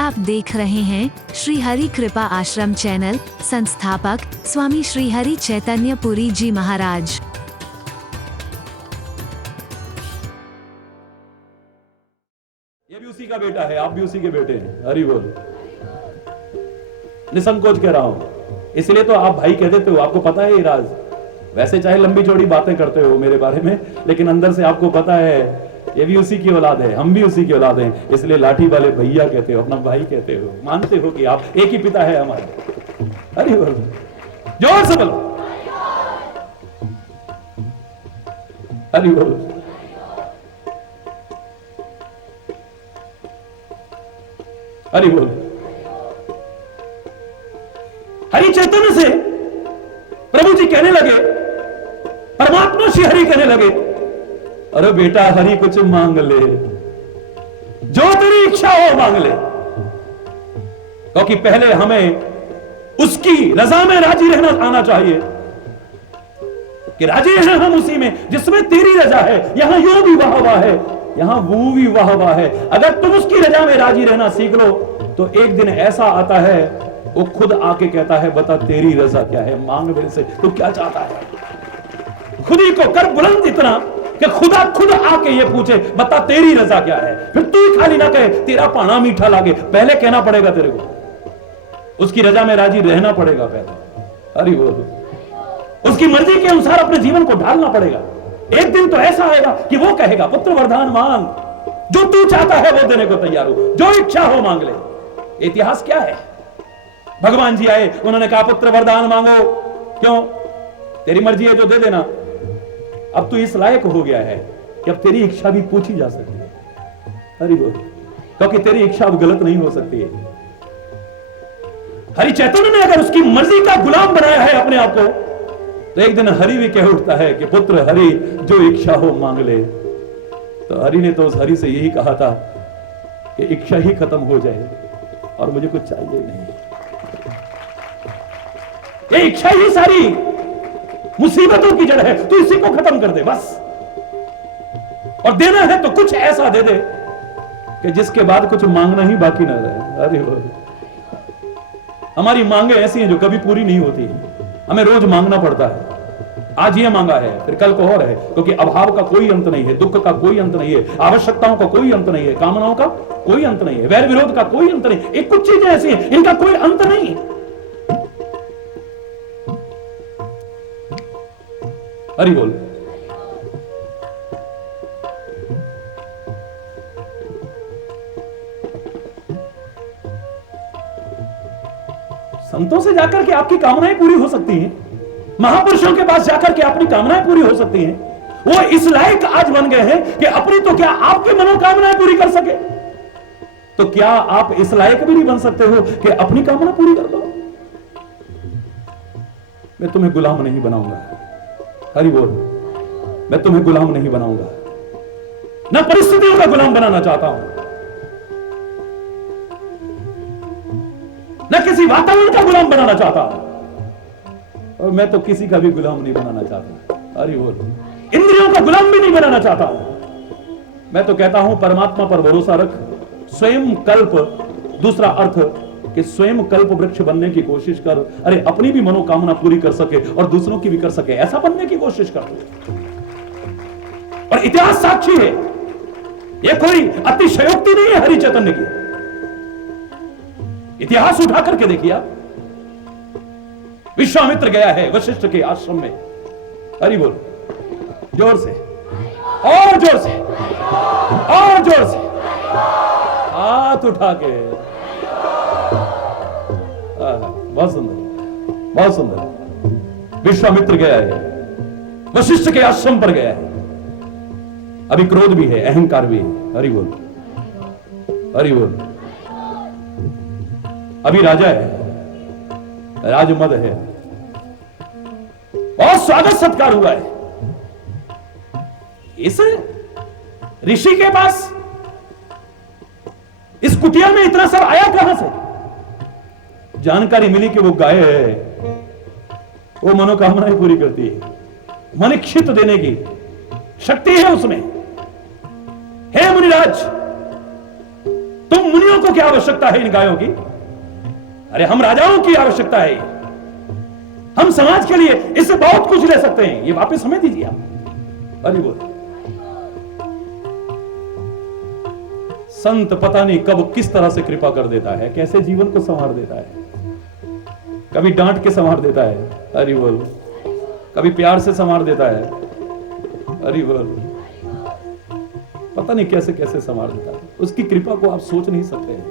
आप देख रहे हैं श्री हरि कृपा आश्रम चैनल। संस्थापक स्वामी श्री हरि चैतन्य पुरी जी महाराज। ये भी उसी का बेटा है, आप भी उसी के बेटे हैं। हरि बोल। निसंकोच कह रहा हूं, इसलिए तो आप भाई कह देते हो। आपको पता है ये राज। वैसे चाहे लंबी चौड़ी बातें करते हो मेरे बारे में, लेकिन अंदर से आपको पता है ये भी उसी की औलाद है, हम भी उसी की औलाद हैं। इसलिए लाठी वाले भैया कहते हो, अपना भाई कहते हो, मानते हो कि आप एक ही पिता है हमारे। हरि बोल। जोर से बोलो हरि बोल। हरि बोल। हरि चैतन्य से प्रभु जी कहने लगे, परमात्मा श्री हरि कहने लगे, अरे बेटा हरि कुछ मांग ले, जो तेरी इच्छा हो मांग ले। क्योंकि पहले हमें उसकी रजा में राजी रहना आना चाहिए कि राजी हैं हम उसी में जिसमें तेरी रजा है। यहां यो भी वाह वाह है, यहां वो भी वाह वाह है। अगर तुम उसकी रजा में राजी रहना सीख लो तो एक दिन ऐसा आता है वो खुद आके कहता है, बता तेरी रजा क्या है, मांग मेरे से तू क्या चाहता है। खुद ही को कर बुलंद इतना कि खुदा खुद आके ये पूछे, बता तेरी रजा क्या है। फिर तू ही खाली ना कहे तेरा पाना मीठा लागे, पहले कहना पड़ेगा तेरे को, उसकी रजा में राजी रहना पड़ेगा पहले। अरे वो उसकी मर्जी के अनुसार अपने जीवन को ढालना पड़ेगा। एक दिन तो ऐसा आएगा कि वो कहेगा, पुत्र वरदान मांग, जो तू चाहता है वो देने को तैयार हो, जो इच्छा हो मांग ले। इतिहास क्या है? भगवान जी आए, उन्होंने कहा पुत्र वरदान मांगो। क्यों? तेरी मर्जी है जो दे देना। अब तू इस लायक हो गया है कि अब तेरी इच्छा भी पूछी जा सकती है। हरि बोल। क्योंकि तेरी इच्छा अब गलत नहीं हो सकती है। हरि चैतन्य ने अगर उसकी मर्जी का गुलाम बनाया है अपने आप को, तो एक दिन हरि भी कह उठता है कि पुत्र हरि जो इच्छा हो मांग ले। तो हरि ने तो उस हरि से यही कहा था कि इच्छा ही खत्म हो जाए और मुझे कुछ चाहिए नहीं। ये इच्छा ही सारी मुसीबतों की जड़ है, तू इसी को खत्म कर दे बस। और देना है तो कुछ ऐसा दे दे कि जिसके बाद कुछ मांगना ही बाकी ना रहे। अरे हमारी मांगे ऐसी हैं जो कभी पूरी नहीं होती, हमें रोज मांगना पड़ता है। आज ये मांगा है फिर कल को और है, क्योंकि अभाव का कोई अंत नहीं है, दुख का कोई अंत नहीं है, आवश्यकताओं का कोई अंत नहीं है, कामनाओं का कोई अंत नहीं है, वैर विरोध का कोई अंत नहीं। एक कुछ चीजें ऐसी हैं इनका कोई अंत नहीं। हरि बोल। संतों से जाकर के आपकी कामनाएं पूरी हो सकती हैं, महापुरुषों के पास जाकर के अपनी कामनाएं पूरी हो सकती हैं। वो इस लायक आज बन गए हैं कि अपनी तो क्या आपकी मनोकामनाएं पूरी कर सके, तो क्या आप इस लायक भी नहीं बन सकते हो कि अपनी कामना पूरी कर लो? मैं तुम्हें गुलाम नहीं बनाऊंगा। हरि बोल। मैं तुम्हें गुलाम नहीं बनाऊंगा, ना परिस्थितियों का गुलाम बनाना चाहता हूं, ना किसी वातावरण का गुलाम बनाना चाहता हूं, और मैं तो किसी का भी गुलाम नहीं बनाना चाहता। अरे बोल। इंद्रियों का गुलाम भी नहीं बनाना चाहता हूं। मैं तो कहता हूं परमात्मा पर भरोसा रख, स्वयं कल्प। दूसरा अर्थ कि स्वयं कल्प वृक्ष बनने की कोशिश कर। अरे अपनी भी मनोकामना पूरी कर सके और दूसरों की भी कर सके, ऐसा बनने की कोशिश कर। और इतिहास साक्षी है, यह कोई अतिशयोक्ति नहीं है हरि चैतन्य की। इतिहास उठा करके देखिए आप। विश्वामित्र गया है वशिष्ठ के आश्रम में। हरि बोल। जोर से और जोर से और जोर से हाथ उठा के। बहुत सुंदर, बहुत सुंदर। विश्वामित्र गया है, वशिष्ठ के आश्रम पर गया है। अभी क्रोध भी है, अहंकार भी है। हरि बोल। हरि बोल। अभी राजा है, राजमद है, और स्वागत सत्कार हुआ है। इस ऋषि के पास इस कुटिया में इतना सब आया कहां से? जानकारी मिली कि वो गाय है, वो मनोकामनाएं पूरी करती है, मनिक्षित देने की शक्ति है उसमें। हे मुनिराज, तुम मुनियों को क्या आवश्यकता है इन गायों की? अरे हम राजाओं की आवश्यकता है, हम समाज के लिए इससे बहुत कुछ ले सकते हैं, ये वापस हमें दीजिए आप। अरे बोल, संत पता नहीं कब किस तरह से कृपा कर देता है, कैसे जीवन को संवार देता है। कभी डांट के संवार देता है, अरे बोल, कभी प्यार से संवार देता है, अरे बोल, पता नहीं कैसे कैसे संवार देता है। उसकी कृपा को आप सोच नहीं सकते हैं।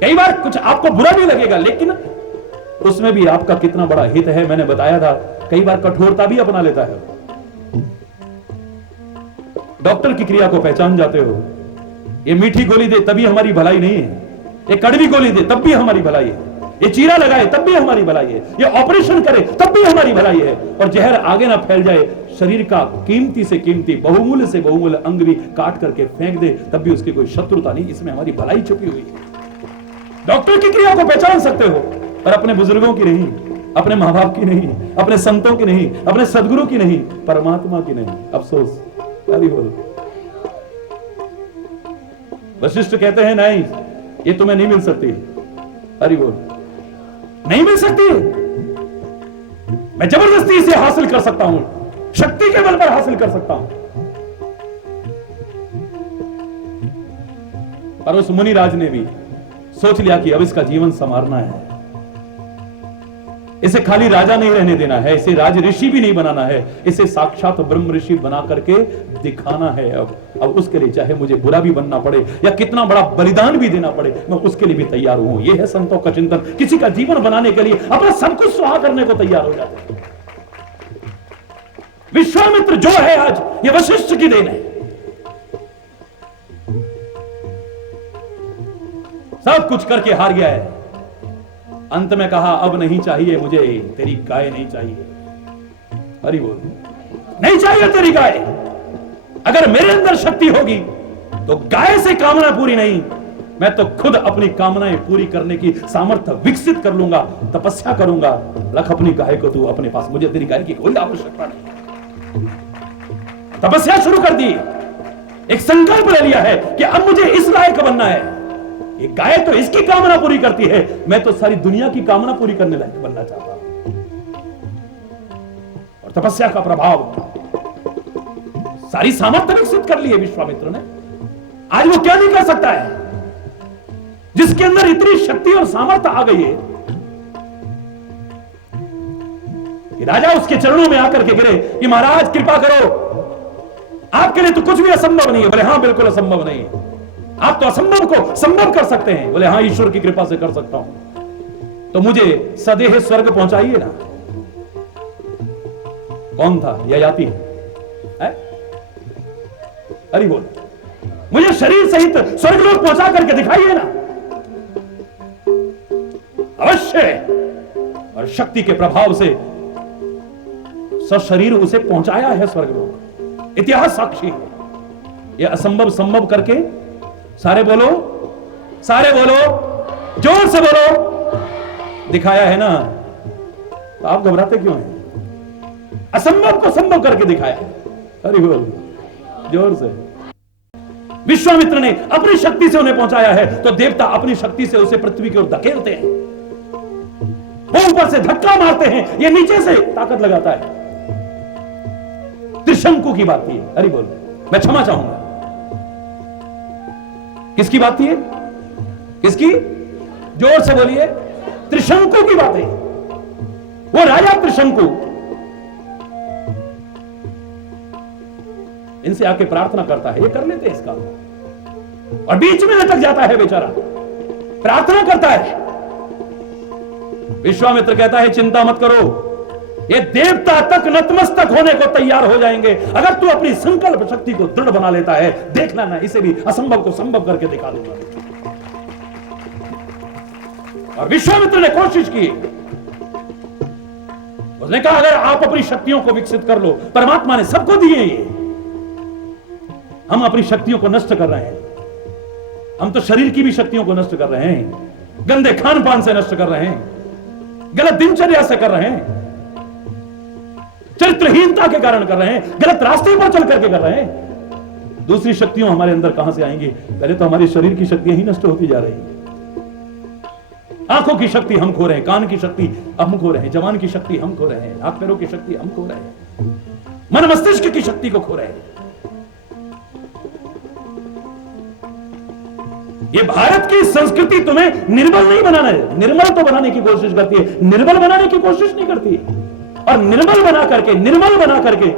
कई बार कुछ आपको बुरा भी लगेगा, लेकिन उसमें भी आपका कितना बड़ा हित है। मैंने बताया था, कई बार कठोरता भी अपना लेता है। डॉक्टर की क्रिया को पहचान जाते हो, ये मीठी गोली दे तभी हमारी भलाई नहीं है, ये कड़वी गोली दे तब भी हमारी भलाई है, ये चीरा लगाए तब भी हमारी भलाई है, ये ऑपरेशन करे तब भी हमारी भलाई है। और जहर आगे ना फैल जाए, शरीर का कीमती से कीमती बहुमूल्य से बहुमूल्य अंग भी काट करके फेंक दे तब भी उसकी कोई शत्रुता नहीं, इसमें हमारी भलाई छुपी हुई है। डॉक्टर की क्रिया को पहचान सकते हो, पर अपने बुजुर्गों की नहीं, अपने मां बाप की नहीं, अपने संतों की नहीं, अपने सदगुरु की नहीं, परमात्मा की नहीं। अफसोस। अरे बोलो, वशिष्ठ कहते हैं नहीं, ये तुम्हें नहीं मिल सकती। अरे बोल, नहीं मिल सकती, मैं जबरदस्ती इसे हासिल कर सकता हूं, शक्ति के बल पर हासिल कर सकता हूं। पर उस मुनिराज ने भी सोच लिया कि अब इसका जीवन संवारना है, इसे खाली राजा नहीं रहने देना है, इसे राज ऋषि भी नहीं बनाना है, इसे साक्षात ब्रह्म ऋषि बना करके दिखाना है। अब उसके लिए चाहे मुझे बुरा भी बनना पड़े या कितना बड़ा बलिदान भी देना पड़े, मैं उसके लिए भी तैयार हूं। यह है संतों का चिंतन। किसी का जीवन बनाने के लिए अपना सब कुछ स्वाहा करने को तैयार हो जाते हैं। विश्वामित्र जो है आज, यह वशिष्ठ की देन है। सब कुछ करके हार गया है, अंत में कहा अब नहीं चाहिए मुझे तेरी गाय, नहीं चाहिए। अरे बोल, नहीं चाहिए तेरी गाय। अगर मेरे अंदर शक्ति होगी तो गाय से कामना पूरी नहीं, मैं तो खुद अपनी कामनाएं पूरी करने की सामर्थ्य विकसित कर लूंगा, तपस्या करूंगा। रख अपनी गाय को तू अपने पास, मुझे तेरी गाय की कोई आवश्यकता नहीं। तपस्या शुरू कर दी, एक संकल्प ले लिया है कि अब मुझे इस लायक बनना है। ये गाय तो इसकी कामना पूरी करती है, मैं तो सारी दुनिया की कामना पूरी करने लायक बनना चाहता हूं। और तपस्या का प्रभाव, सारी सामर्थ्य विकसित कर ली है विश्वामित्र ने। आज वो क्या नहीं कर सकता है, जिसके अंदर इतनी शक्ति और सामर्थ्य आ गई है कि राजा उसके चरणों में आकर के गिरे कि महाराज कृपा करो, आपके लिए तो कुछ भी असंभव नहीं है। बोले हाँ, बिल्कुल असंभव नहीं है, आप तो असंभव को संभव कर सकते हैं। बोले हाँ, ईश्वर की कृपा से कर सकता हूं, तो मुझे सदेह स्वर्ग पहुंचाइए ना। कौन था ययाति है? अरे बोल, मुझे शरीर सहित स्वर्गलोक पहुंचा करके दिखाइए ना। अवश्य। और शक्ति के प्रभाव से सशरीर उसे पहुंचाया है स्वर्गलोक। इतिहास साक्षी है। यह असंभव संभव करके, सारे बोलो, सारे बोलो, जोर से बोलो, दिखाया है ना। तो आप घबराते क्यों हैं? असंभव को संभव करके दिखाया है। अरे बोल, जोर से। विश्वामित्र ने अपनी शक्ति से उन्हें पहुंचाया है, तो देवता अपनी शक्ति से उसे पृथ्वी की ओर धकेलते हैं, वो ऊपर से धक्का मारते हैं, ये नीचे से ताकत लगाता है। त्रिशंकु की बात थी। अरे बोल, मैं क्षमा चाहूंगा। किसकी बात थी? किसकी? जोर से बोलिए। त्रिशंकु की बात है। वो राजा त्रिशंकु इनसे आके प्रार्थना करता है, ये कर लेते हैं इसका, और बीच में लटक जाता है बेचारा। प्रार्थना करता है, विश्वामित्र कहता है चिंता मत करो, ये देवता तक नतमस्तक होने को तैयार हो जाएंगे अगर तू अपनी संकल्प शक्ति को दृढ़ बना लेता है। देख लेना, इसे भी असंभव को संभव करके दिखा दूंगा। और विश्वामित्र ने कोशिश की, उसने कहा अगर आप अपनी शक्तियों को विकसित कर लो, परमात्मा ने सबको दिए, ये हम अपनी शक्तियों को नष्ट कर रहे हैं। हम तो शरीर की भी शक्तियों को नष्ट कर रहे हैं, गंदे खान पान से नष्ट कर रहे हैं, गलत दिनचर्या से कर रहे हैं, चरित्रहीनता के कारण कर रहे हैं, गलत रास्ते पर चल करके कर रहे हैं। दूसरी शक्तियां हमारे अंदर कहां से आएंगी? पहले तो हमारे शरीर की शक्तियां ही नष्ट होती जा रही हैं। आंखों की शक्ति हम खो रहे हैं, कान की शक्ति हम खो रहे हैं, जवान की शक्ति हम खो रहे हैं, हाथ पैरों की शक्ति हम खो रहे हैं, मन मस्तिष्क की शक्ति को खो रहे हैं। ये भारत की संस्कृति तुम्हें निर्बल नहीं बनाना है, निर्मल तो बनाने की कोशिश करती है, निर्बल बनाने की कोशिश नहीं करती। और निर्मल बना करके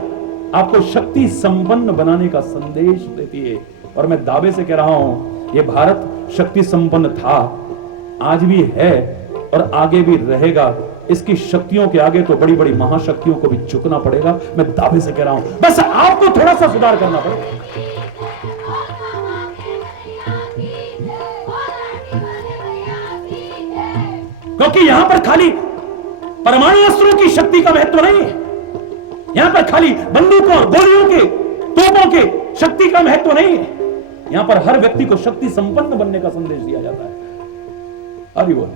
आपको शक्ति संपन्न बनाने का संदेश देती है। और मैं दावे से कह रहा हूं, ये भारत शक्ति संपन्न था, आज भी है और आगे भी रहेगा। इसकी शक्तियों के आगे तो बड़ी बड़ी महाशक्तियों को भी झुकना पड़ेगा। मैं दावे से कह रहा हूं, बस आपको थोड़ा सा सुधार करना पड़ेगा। क्योंकि यहां पर खाली परमाणु अस्त्रों की शक्ति का महत्व नहीं है, यहां पर खाली बंदूकों, गोलियों के, तोपों के शक्ति का महत्व नहीं है। यहां पर हर व्यक्ति को शक्ति संपन्न बनने का संदेश दिया जाता है। हरि बोल,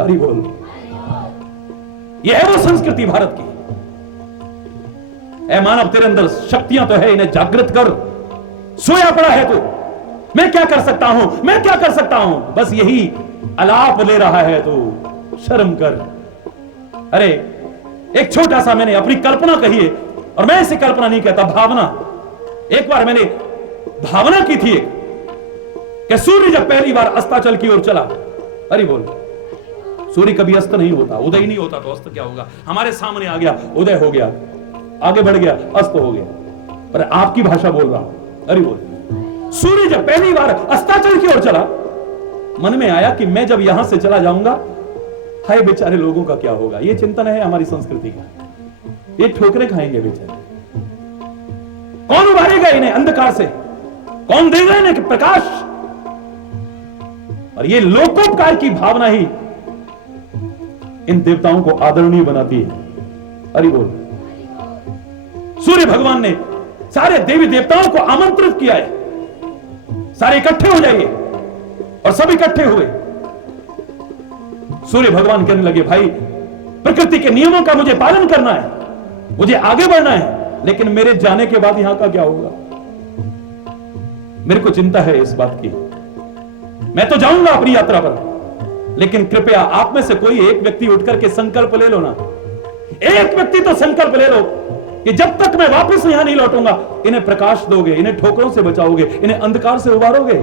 हरि बोल। यह है वो संस्कृति भारत की। ऐ मानव, तेरे अंदर शक्तियां तो है, इन्हें जागृत कर। सोया पड़ा है तू, मैं क्या कर सकता हूं, मैं क्या कर सकता हूं, बस यही अलाप ले रहा है तू। शर्म कर। अरे एक छोटा सा मैंने अपनी कल्पना कही है, और मैं इसे कल्पना नहीं कहता, भावना। एक बार मैंने भावना की थी कि सूर्य जब पहली बार अस्ताचल की ओर चला, अरे बोल, सूर्य कभी अस्त नहीं होता, उदय नहीं होता, तो अस्त क्या होगा? हमारे सामने आ गया, उदय हो गया, आगे बढ़ गया, अस्त हो गया। पर आपकी भाषा बोल रहा हूं, अरे बोल। सूर्य जब पहली बार अस्ताचल की ओर चला, मन में आया कि मैं जब यहां से चला जाऊंगा, हाय बेचारे लोगों का क्या होगा। ये चिंतन है हमारी संस्कृति का। ये ठोकरे खाएंगे बेचारे, कौन उबारेगा इन्हें अंधकार से, कौन देगा इन्हें प्रकाश? और ये लोकोपकार की भावना ही इन देवताओं को आदरणीय बनाती है। हरि बोल। सूर्य भगवान ने सारे देवी देवताओं को आमंत्रित किया है, सारे इकट्ठे हो जाइए, और सब इकट्ठे हुए। सूर्य भगवान कहने लगे, भाई प्रकृति के नियमों का मुझे पालन करना है, मुझे आगे बढ़ना है, लेकिन मेरे जाने के बाद यहां का क्या होगा? मेरे को चिंता है इस बात की। मैं तो जाऊंगा अपनी यात्रा पर, लेकिन कृपया आप में से कोई एक व्यक्ति उठ करके संकल्प ले लो ना। एक व्यक्ति तो संकल्प ले लो कि जब तक मैं वापस यहां नहीं लौटूंगा, इन्हें प्रकाश दोगे, इन्हें ठोकरों से बचाओगे, इन्हें अंधकार से उबारोगे।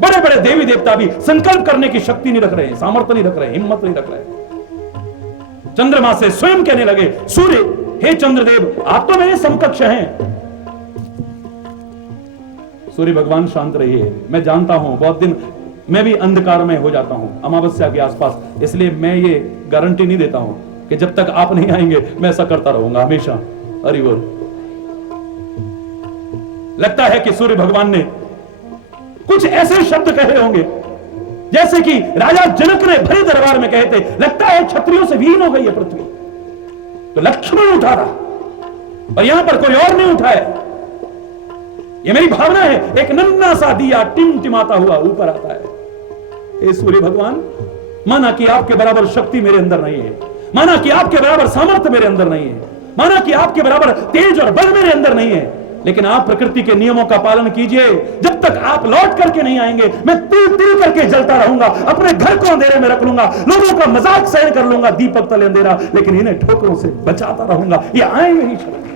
बड़े बड़े देवी देवता भी संकल्प करने की शक्ति नहीं रख रहे हैं, सामर्थ्य नहीं रख रहे हैं, हिम्मत नहीं रख रहे हैं। चंद्रमा से स्वयं कहने लगे, सूर्य, हे चंद्रदेव, आप तो मेरे समकक्ष हैं। सूर्य भगवान, शांत रहिए। मैं जानता हूं बहुत दिन मैं भी अंधकार में हो जाता हूं अमावस्या के आसपास, इसलिए मैं ये गारंटी नहीं देता हूं कि जब तक आप नहीं आएंगे मैं ऐसा करता रहूंगा हमेशा। हरि बोल। लगता है कि सूर्य भगवान ने कुछ ऐसे शब्द कहे होंगे जैसे कि राजा जनक ने भरे दरबार में कहे थे, लगता है क्षत्रियों से विहीन हो गई है पृथ्वी। तो लक्ष्मण उठा था, और यहां पर कोई और नहीं उठा है। यह मेरी भावना है। एक नन्हा सा दिया टिमटिमाता हुआ ऊपर आता है। हे सूर्य भगवान, माना कि आपके बराबर शक्ति मेरे अंदर नहीं है, माना कि आपके बराबर सामर्थ्य मेरे अंदर नहीं है, माना कि आपके बराबर तेज और बल मेरे अंदर नहीं है, लेकिन आप प्रकृति के नियमों का पालन कीजिए। जब तक आप लौट करके नहीं आएंगे, मैं तिल तिल करके जलता रहूंगा, अपने घर को अंधेरे में रख लूंगा, लोगों का मजाक सहन कर लूंगा, दीपक तले अंधेरा, लेकिन इन्हें ठोकरों से बचाता रहूंगा। ये आएंगे नहीं छोड़ेंगे।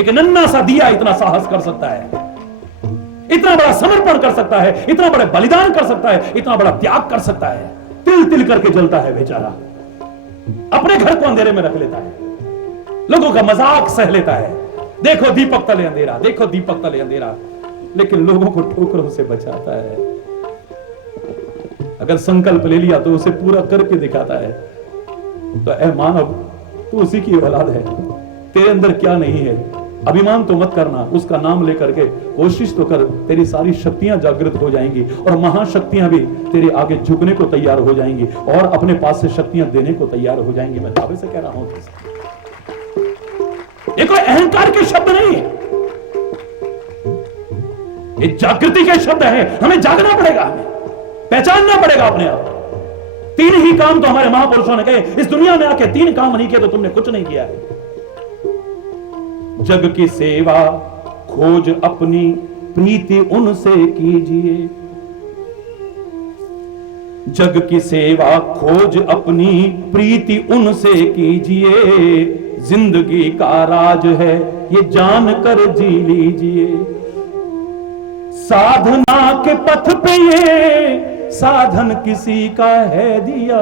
एक नन्हा सा दिया इतना साहस कर सकता है, इतना बड़ा समर्पण कर सकता है, इतना बड़ा बलिदान कर सकता है, इतना बड़ा त्याग कर सकता है। तिल तिल करके जलता है बेचारा, अपने घर को अंधेरे में रख लेता है, लोगों का मजाक सह लेता है। देखो दीपक तले अंधेरा, देखो दीपक तले अंधेरा, लेकिन लोगों को ठोकरों से बचाता है। अगर संकल्प ले लिया तो उसे पूरा करके दिखाता है। तो ऐ मानव, तू उसी की औलाद है, तेरे अंदर क्या नहीं है? अभिमान तो मत करना, उसका नाम लेकर के कोशिश तो कर, तेरी सारी शक्तियां जागृत हो जाएंगी और महाशक्तियां भी तेरे आगे झुकने को तैयार हो जाएंगी और अपने पास से शक्तियां देने को तैयार हो जाएंगी। मैं दावे से कह रहा हूं, ये कोई अहंकार के शब्द नहीं है, ये जागृति के शब्द है। हमें जागना पड़ेगा, हमें पहचानना पड़ेगा अपने आप। 3 ही काम तो हमारे महापुरुषों ने कहे, इस दुनिया में आके 3 काम नहीं किए तो तुमने कुछ नहीं किया है। जग की सेवा, खोज अपनी प्रीति उनसे कीजिए। जग की सेवा खोज अपनी प्रीति उनसे कीजिए। जिंदगी का राज है ये जान कर जी लीजिए। साधना के पथ पे ये साधन किसी का है दिया।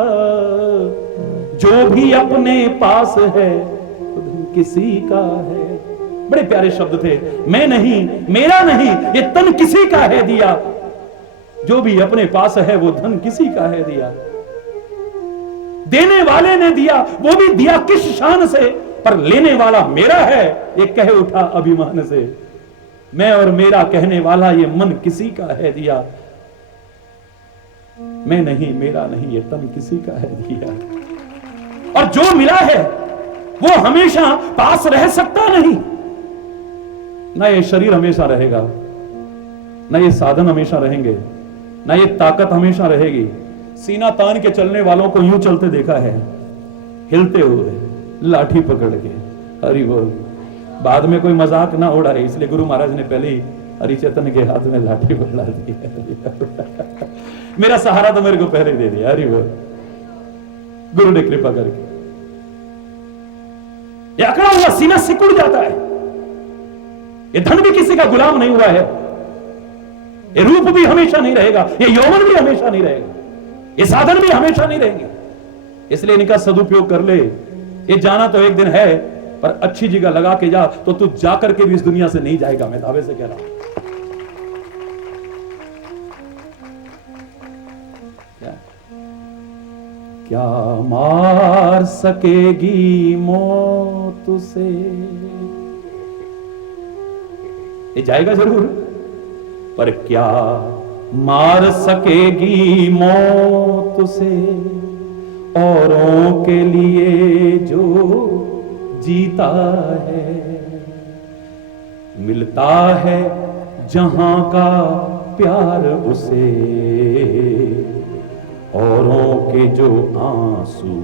जो भी अपने पास है किसी का है। बड़े प्यारे शब्द थे। मैं नहीं, मेरा नहीं, ये तन किसी का है दिया। जो भी अपने पास है वो धन किसी का है दिया। देने वाले ने दिया, वो भी दिया किस शान से, पर लेने वाला मेरा है ये कह उठा अभिमान से। मैं और मेरा कहने वाला ये मन किसी का है दिया। मैं नहीं, मेरा नहीं, ये तन किसी का है दिया। और जो मिला है वो हमेशा पास रह सकता नहीं। ना ये शरीर हमेशा रहेगा, ना ये साधन हमेशा रहेंगे, ना ये ताकत हमेशा रहेगी। सीना तान के चलने वालों को यूं चलते देखा है, हिलते हुए लाठी पकड़ के। हरि बोल। बाद में कोई मजाक ना उड़ाए, इसलिए गुरु महाराज ने पहले ही हरिचेतन के हाथ में लाठी पकड़ा दी। मेरा सहारा तो मेरे को पहले दे दिया। हरि बोल। गुरु ने कृपा करके ये अकड़ा हुआ सीना सिकुड़ जाता है। ये धन भी किसी का गुलाम नहीं हुआ है। ये रूप भी हमेशा नहीं रहेगा, ये यौवन भी हमेशा नहीं रहेगा, ये साधन भी हमेशा नहीं रहेंगे। इसलिए इनका सदुपयोग कर ले। ये जाना तो एक दिन है, पर अच्छी जगह लगा के जा तो तू जाकर के भी इस दुनिया से नहीं जाएगा। मैं दावे से कह रहा हूं। क्या मार सकेगी मौत से? ये जाएगा जरूर, पर क्या मार सकेगी मौत से औरों के लिए जो जीता है। मिलता है जहां का प्यार उसे, औरों के जो आंसू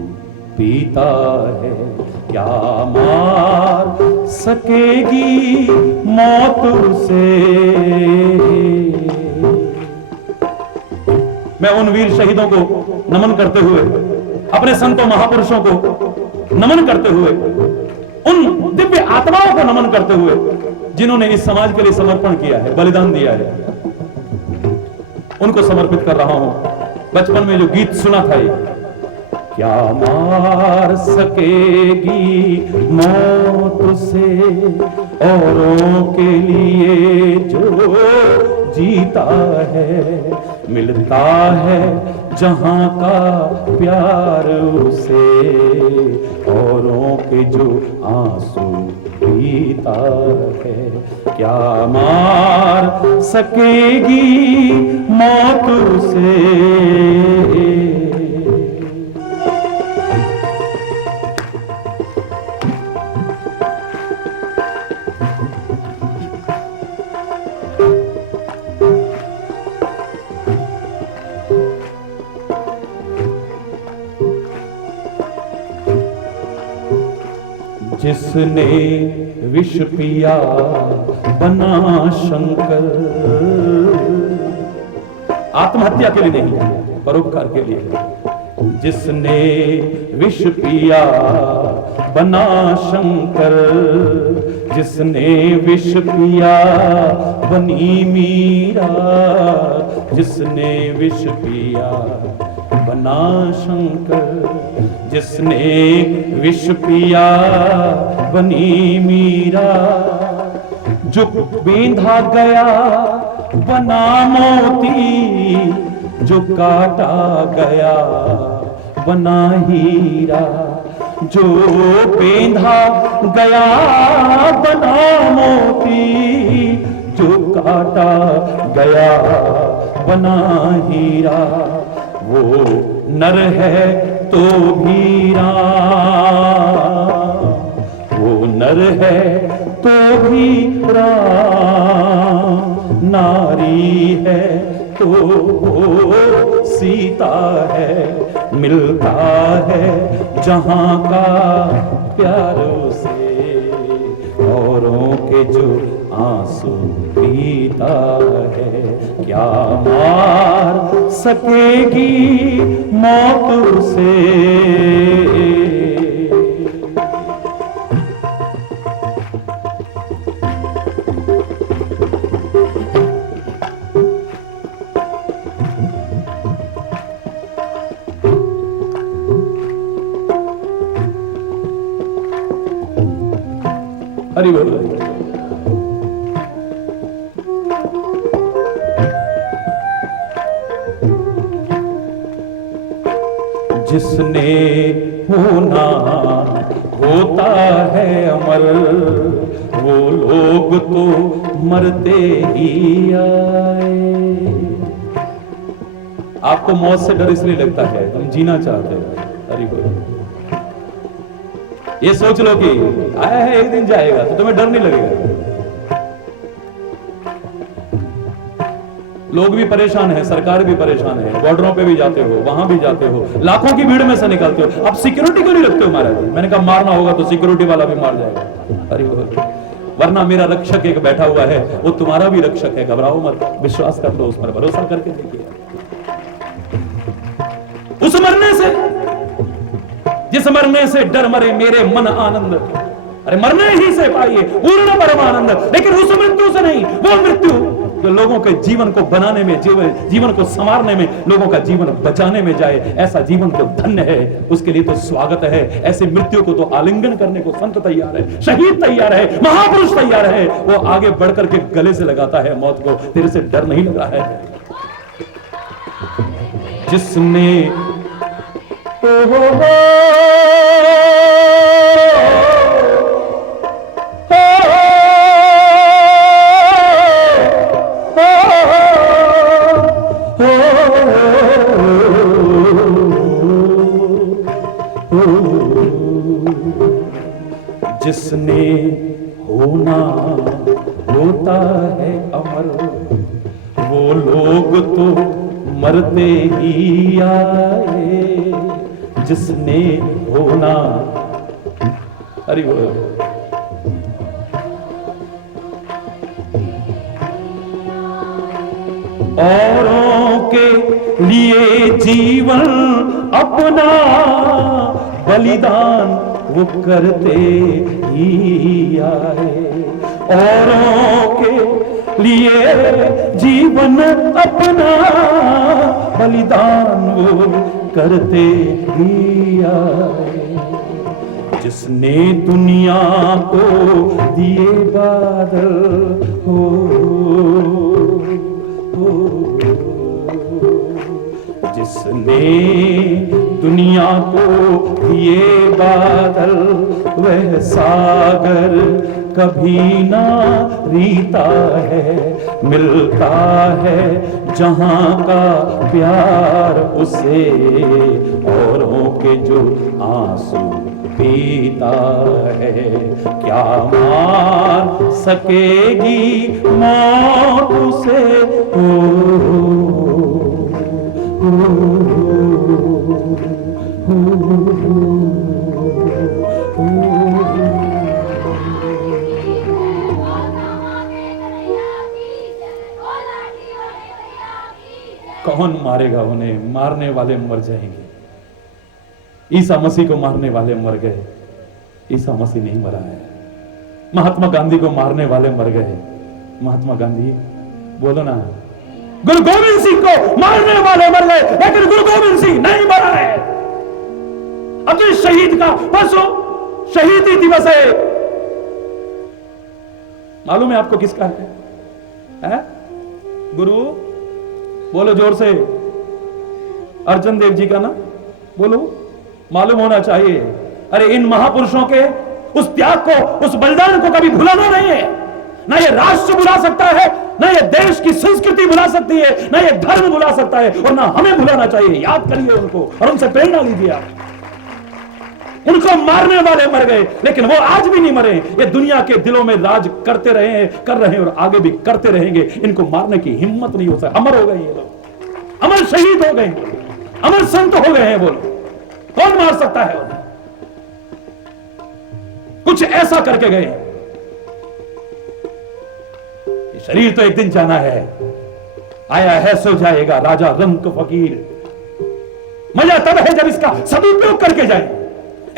पीता है। क्या मार सकेगी मौत उसे? मैं उन वीर शहीदों को नमन करते हुए, अपने संतों महापुरुषों को नमन करते हुए, उन दिव्य आत्माओं को नमन करते हुए जिन्होंने इस समाज के लिए समर्पण किया है, बलिदान दिया है, उनको समर्पित कर रहा हूं। बचपन में जो गीत सुना था ये, क्या मार सकेगी मौत से औरों के लिए जो जीता है। मिलता है जहां का प्यार उसे, औरों के जो आंसू पीता है। क्या मार सकेगी मौत उसे? जिसने विष पिया बना शंकर, आत्महत्या के लिए नहीं, परोपकार के लिए। जिसने विष पिया बना शंकर, जिसने विष पिया बनी मीरा, जिसने विष पिया बना शंकर, जिसने विष पिया बनी मीरा। जो बेंधा गया बना मोती, जो काटा गया बना हीरा। जो बेंधा गया बना मोती, जो काटा गया बना हीरा। वो नर है तो भी राम, वो नर है तो भी राम। नारी है तो वो सीता है। मिलता है जहां का प्यार से, औरों के जो आंसू पीता है, क्या मार सकेगी मौत उसे। हरि बोल। जिसने होना होता है अमर, वो लोग तो मरते ही आए। आपको मौत से डर इसलिए लगता है, हम जीना चाहते हैं। हरि बोल। ये सोच लो कि आया है एक दिन जाएगा, तो तुम्हें डर नहीं लगेगा। लोग भी परेशान हैं, सरकार भी परेशान है, बॉर्डरों पे भी जाते हो, वहां भी जाते हो, लाखों की भीड़ में से निकलते हो। अब सिक्योरिटी क्यों नहीं रखते हो महाराज? मैंने कहा मारना होगा तो सिक्योरिटी वाला भी मार जाएगा। अरे वरना मेरा रक्षक एक बैठा हुआ है, वो तुम्हारा भी रक्षक है। घबराओ मत, विश्वास कर लो, उस पर भरोसा करके देखिए। उस मरने से, जिस मरने से डर मरे मेरे मन आनंद, अरे मरने ही से पाइए पूर्ण परमानंद। लेकिन उस मृत्यु से नहीं, वो मृत्यु जो लोगों के जीवन को बनाने में, जीवन को संवारने में, लोगों का जीवन बचाने में जाए, ऐसा जीवन तो धन्य है, उसके लिए तो स्वागत है। ऐसे मृत्यु को तो आलिंगन करने को संत तैयार है, शहीद तैयार है, महापुरुष तैयार है। वो आगे बढ़कर के गले से लगाता है मौत को। तेरे से डर नहीं लग रहा है? जिसने जिसने होना होता है अमर, वो लोग तो मरते ही आए। जिसने होना, हरि बोल। औरों के लिए जीवन अपना बलिदान वो करते ही आए। औरों के लिए जीवन अपना बलिदान वो करते ही आए। जिसने दुनिया को दिए बादल हो, जिसने दुनिया को दिए बादल, वह सागर कभी ना रीता है। मिलता है जहां का प्यार उसे, औरों के जो आंसू पीता है। क्या मार सकेगी मौत उसे? कौन मारेगा उन्हें? मारने वाले मर जाएंगे। ईसा मसीह को मारने वाले मर गए, ईसा मसीह नहीं मरा है। महात्मा गांधी को मारने वाले मर गए, महात्मा गांधी बोलो ना। गुरु गोविंद सिंह को मारने वाले मर गए, लेकिन गुरु गोविंद सिंह नहीं मरा है। अपने शहीद का परसों शहीदी दिवस है। मालूम है आपको किसका है? गुरु बोलो जोर से। अर्जुन देव जी का ना, बोलो, मालूम होना चाहिए। अरे इन महापुरुषों के उस त्याग को, उस बलिदान को कभी भुलाना नहीं है। ना ये राष्ट्र भुला सकता है, ना ये देश की संस्कृति भुला सकती है, ना ये धर्म भुला सकता है, और ना हमें भुलाना चाहिए। याद करिए उनको और उनसे प्रेरणा लीजिए आप। उनको मारने वाले मर गए, लेकिन वो आज भी नहीं मरे। ये दुनिया के दिलों में राज करते रहे हैं, कर रहे हैं और आगे भी करते रहेंगे। इनको मारने की हिम्मत नहीं हो सकती। अमर हो गए ये लोग, अमर शहीद हो गए, अमर संत हो गए हैं। बोलो कौन मार सकता है उन्हें? कुछ ऐसा करके गए। ये शरीर तो एक दिन जाना है, आया है सो जाएगा, राजा रंक फकीर। मजा तब है जब इसका सदुपयोग करके जाए,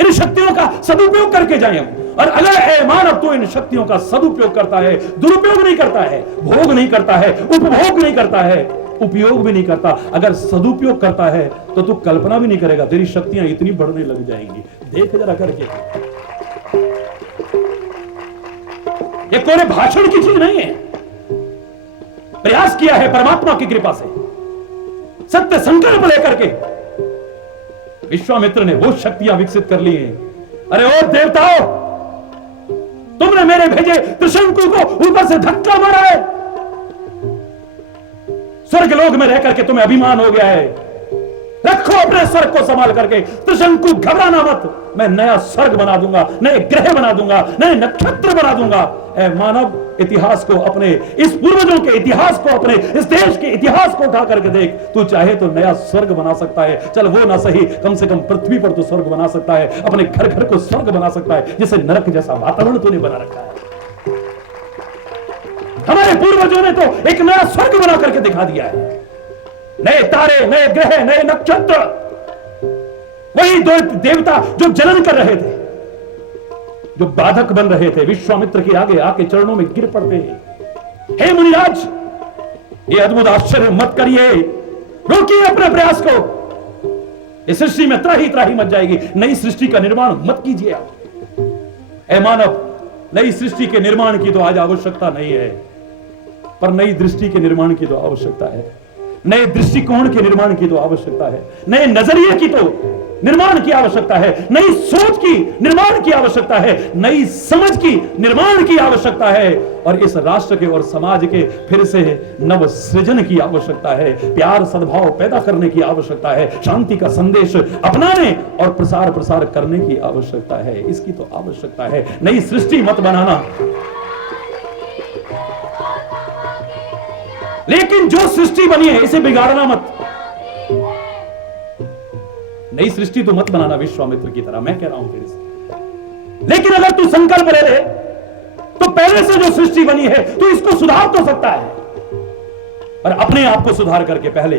इन शक्तियों का सदुपयोग करके जाए हम। और अगर है मानव तो इन शक्तियों का सदुपयोग करता है, दुरुपयोग नहीं करता है, भोग नहीं करता है, उपभोग नहीं करता है, उपयोग भी नहीं करता। अगर सदुपयोग करता है तो तू कल्पना भी नहीं करेगा, तेरी शक्तियां इतनी बढ़ने लग जाएंगी। देख जरा करके, ये कोई भाषण की चीज नहीं है, प्रयास किया है परमात्मा की कृपा से, सत्य संकल्प लेकर के विश्वामित्र ने वो शक्तियां विकसित कर ली हैं। अरे ओ देवताओं, तुमने मेरे भेजे त्रिशंकु को ऊपर से धक्का मारा है, स्वर्ग लोक में रह करके तुम्हें अभिमान हो गया है, रखो अपने स्वर्ग को संभाल करके। त्रिशंकु घबराना मत, मैं नया स्वर्ग बना दूंगा, नए ग्रह बना दूंगा, नए नक्षत्र बना दूंगा। ऐ मानव, इतिहास को अपने, इस पूर्वजों के इतिहास को, अपने इस देश के इतिहास को उठा करके देख। तू चाहे तो नया स्वर्ग बना सकता है, चल वो ना सही, कम से कम पृथ्वी पर तू स्वर्ग बना सकता है, अपने घर घर को स्वर्ग बना सकता है, जिसे नरक जैसा वातावरण तूने बना रखा है। हमारे पूर्वजों ने तो एक नया स्वर्ग बना करके दिखा दिया है, नए तारे, नए ग्रह, नए नक्षत्र। वही दो देवता जो जलन कर रहे थे, जो बाधक बन रहे थे, विश्वामित्र के आगे आके चरणों में गिर पड़ते हैं। हे मुनिराज, ये अद्भुत आश्चर्य मत करिए, रोकिए अपने प्रयास को। इस सृष्टि में त्राही त्राही मच जाएगी, नई सृष्टि का निर्माण मत कीजिए आप। हे मानव, नई सृष्टि के निर्माण की तो आज आवश्यकता नहीं है, पर नई दृष्टि के निर्माण की तो आवश्यकता है, नए दृष्टिकोण के निर्माण की तो आवश्यकता है, नए नजरिए की तो निर्माण की आवश्यकता है, नई सोच की निर्माण की आवश्यकता है, नई समझ की निर्माण की आवश्यकता है, और इस राष्ट्र के और समाज के फिर से नव सृजन की आवश्यकता है, प्यार सद्भाव पैदा करने की आवश्यकता है, शांति का संदेश अपनाने और प्रसार करने की आवश्यकता है। इसकी तो आवश्यकता है। नई सृष्टि मत बनाना, लेकिन जो सृष्टि बनी है इसे बिगाड़ना मत। नई सृष्टि तो मत बनाना विश्वामित्र की तरह, मैं कह रहा हूं फिर से। लेकिन अगर तू संकल्प ले ले तो पहले से जो सृष्टि बनी है तू इसको सुधार तो सकता है, पर अपने आप को सुधार करके। पहले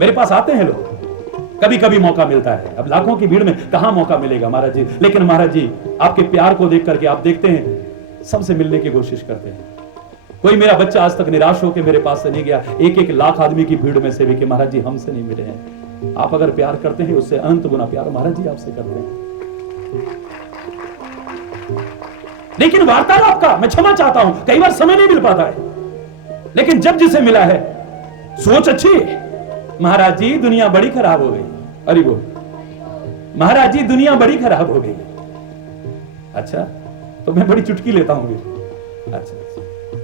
मेरे पास आते हैं लोग, कभी कभी मौका मिलता है, अब लाखों की भीड़ में कहां मौका मिलेगा महाराज जी। लेकिन महाराज जी, आपके प्यार को देख करके आप देखते हैं सबसे मिलने की कोशिश करते हैं। कोई मेरा बच्चा आज तक निराश होकर मेरे पास से नहीं गया, एक लाख आदमी की भीड़ में से भी कि महाराज जी हमसे नहीं मिले हैं। आप अगर प्यार करते हैं उससे अनंत गुना प्यार महाराज जी आपसे करते हैं। लेकिन वार्तालाप का मैं क्षमा चाहता हूं, कई बार समय नहीं मिल पाता है, लेकिन जब जिसे मिला है सोच अच्छी है। महाराज जी दुनिया बड़ी खराब हो गई, अरे वो महाराज जी दुनिया बड़ी खराब हो गई। अच्छा, तो मैं बड़ी चुटकी लेता हूं फिर। अच्छा,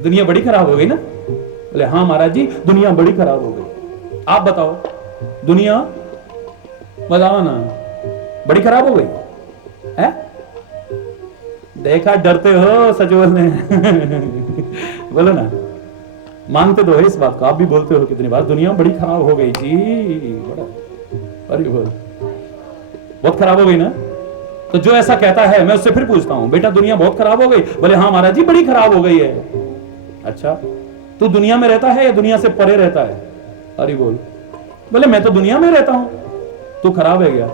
दुनिया बड़ी खराब हो गई ना? बोले हाँ महाराज जी दुनिया बड़ी खराब हो गई। आप बताओ, दुनिया बताओ ना, बड़ी खराब हो गई है? देखा डरते हो सच बोलने बोलो ना, मानते तो है इस बात को, आप भी बोलते हो कितनी बार दुनिया बड़ी खराब हो गई जी, बड़ा अरे बहुत खराब हो गई ना। तो जो ऐसा कहता है मैं उससे फिर पूछता हूं, बेटा दुनिया बहुत खराब हो गई? बोले हाँ महाराज जी बड़ी खराब हो गई है। अच्छा, तू दुनिया में रहता है या दुनिया से परे रहता है? अरे बोले मैं तो दुनिया में रहता हूं। तू खराब है क्या?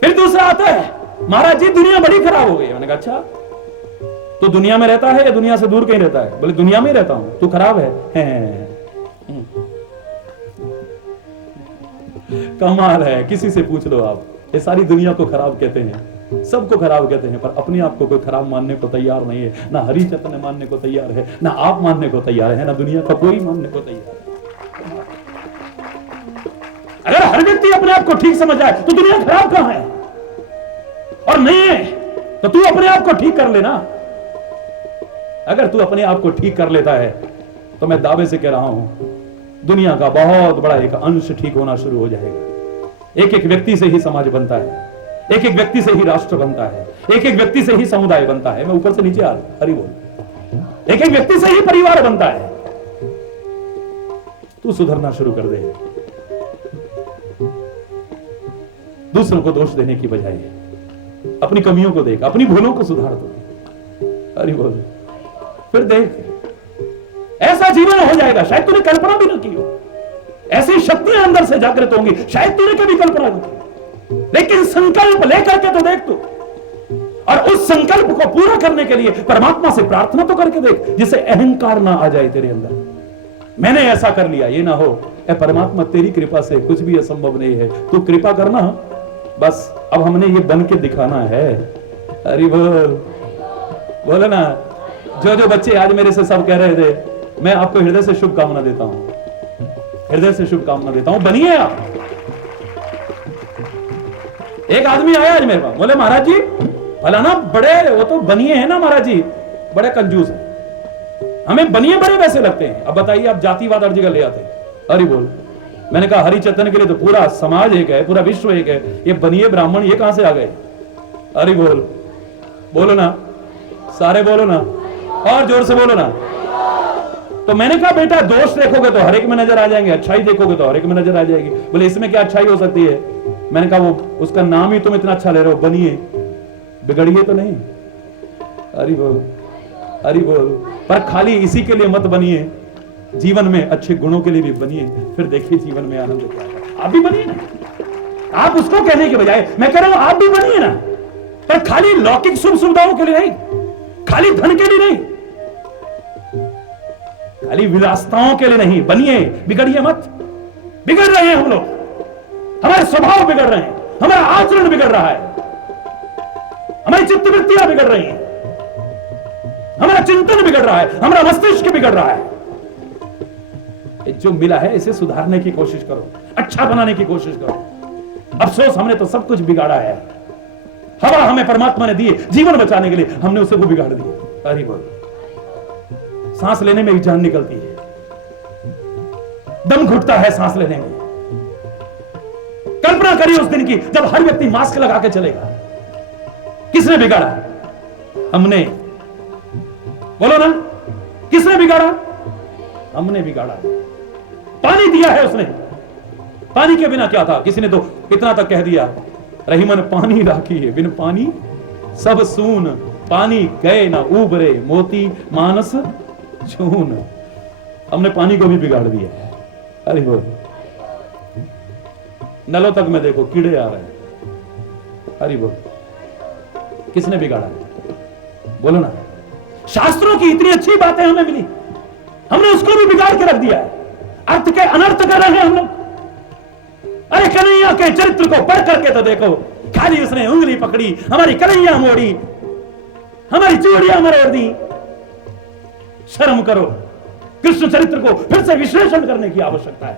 फिर दूसरा आता है, महाराज जी दुनिया बड़ी खराब हो गई। मैंने कहा अच्छा, तो दुनिया में रहता है या दुनिया से दूर कहीं रहता है? बोले दुनिया में रहता हूं। तू खराब है? कमाल है, किसी से पूछ लो आप, ये सारी दुनिया को खराब कहते हैं, सबको खराब कहते हैं, पर अपने आप को कोई खराब मानने को तैयार नहीं है। ना हरि चैतन्य मानने को तैयार है, ना आप मानने को तैयार है, ना दुनिया का कोई मानने को तैयार है। अगर हर व्यक्ति अपने आप को ठीक समझ जाए तो दुनिया खराब कहां है? और नहीं है तो तू अपने आप को ठीक कर लेना। अगर तू अपने आप को ठीक कर लेता है तो मैं दावे से कह रहा हूं दुनिया का बहुत बड़ा एक अंश ठीक होना शुरू हो जाएगा। एक एक व्यक्ति से ही समाज बनता है, एक एक व्यक्ति से ही राष्ट्र बनता है, एक एक व्यक्ति से ही समुदाय बनता है। मैं ऊपर से नीचे आ रहा हूं, हरि बोल। एक एक व्यक्ति से ही परिवार बनता है। तू सुधरना शुरू कर दे। दूसरों को दोष देने की बजाय अपनी कमियों को देख, अपनी भूलों को सुधार दो। अरे बोल, फिर देख ऐसा जीवन हो जाएगा शायद तूने कल्पना भी ना की हो। ऐसी शक्तियां अंदर से जागृत होंगी शायद तूने कभी कल्पना नहीं की। लेकिन संकल्प लेकर के तो देख तू, और उस संकल्प को पूरा करने के लिए परमात्मा से प्रार्थना तो करके देख, जिससे अहंकार ना आ जाए तेरे अंदर। मैंने ऐसा कर लिया, ये ना हो। ए परमात्मा, तेरी कृपा से कुछ भी असंभव नहीं है, तू कृपा करना बस। अब हमने ये बन के दिखाना है। अरे बोलो ना। जो जो बच्चे आज मेरे से सब कह रहे थे, मैं आपको हृदय से शुभकामना देता हूं, हृदय से शुभकामना देता हूं। बनिए आप। एक आदमी आया आज मेरे पास, बोले महाराज जी फलाना बड़े, वो तो बनिए हैं ना महाराज जी, बड़े कंजूस है, हमें बनिए बड़े वैसे लगते हैं। अब बताइए आप जातिवाद हर जगह ले आते। अरे बोल, मैंने कहा हरि चैतन्य के लिए तो पूरा समाज एक है, पूरा विश्व एक है, ये बनिए ब्राह्मण ये कहां से आ गए? अरे बोल, बोलो ना सारे, बोलो ना, और जोर से बोलो ना। तो मैंने कहा बेटा दोष देखोगे तो हर एक में नजर आ जाएंगे, अच्छाई देखोगे तो हर एक में नजर आ जाएगी। बोले इसमें क्या अच्छाई हो सकती है? मैंने कहा वो उसका नाम ही तुम इतना अच्छा ले रहे हो, बनिए, बिगड़िए तो नहीं। अरे बोल, अरे बोल, पर खाली इसी के लिए मत बनिए, जीवन में अच्छे गुणों के लिए भी बनिए, फिर देखिए जीवन में आनंद क्या है। आप भी बनिए ना। आप उसको कहने के बजाय मैं कह रहा हूं आप भी बनिए ना, पर खाली लौकिक सुख सुविधाओं के लिए नहीं, खाली धन के लिए नहीं, खाली विलासिताओं के लिए नहीं। बनिए, बिगड़िए मत। बिगड़ रहे हैं हम लोग, हमारे स्वभाव बिगड़ रहे हैं, हमारा आचरण बिगड़ रहा है, हमारी चित्तवृत्तियां बिगड़ रही हैं, हमारा चिंतन बिगड़ रहा है, हमारा मस्तिष्क बिगड़ रहा है। जो मिला है इसे सुधारने की कोशिश करो, अच्छा बनाने की कोशिश करो। अफसोस हमने तो सब कुछ बिगाड़ा है। हवा हमें परमात्मा ने दी है जीवन बचाने के लिए, हमने उसे वो बिगाड़ दिया। अरे बोल, सांस लेने में भी जान निकलती है, दम घुटता है सांस लेने में। कल्पना करिए उस दिन की जब हर व्यक्ति मास्क लगा के चलेगा। किसने बिगाड़ा? हमने। बोलो ना, किसने बिगाड़ा? हमने बिगाड़ा। पानी दिया है उसने, पानी के बिना क्या था? किसी ने तो इतना तक कह दिया, रहीमन पानी राखी है, बिन पानी सब सून, पानी गए ना उबरे, मोती मानस छून। हमने पानी को भी बिगाड़ दिया है। अरे बोल, नलों तक में देखो कीड़े आ रहे हैं। अरे बोल, किसने बिगाड़ा? बोलो ना। शास्त्रों की इतनी अच्छी बातें हमें मिली, हमने उसको भी बिगाड़ के रख दिया है। अर्थ के अनर्थ कर रहे हैं हम लोग। अरे कन्हैया के चरित्र को पढ़ करके तो देखो, खाली उसने उंगली पकड़ी, हमारी कन्हैया मोड़ी, हमारी चूड़ियां मरोड़ दी। शर्म करो, कृष्ण चरित्र को फिर से विश्लेषण करने की आवश्यकता है।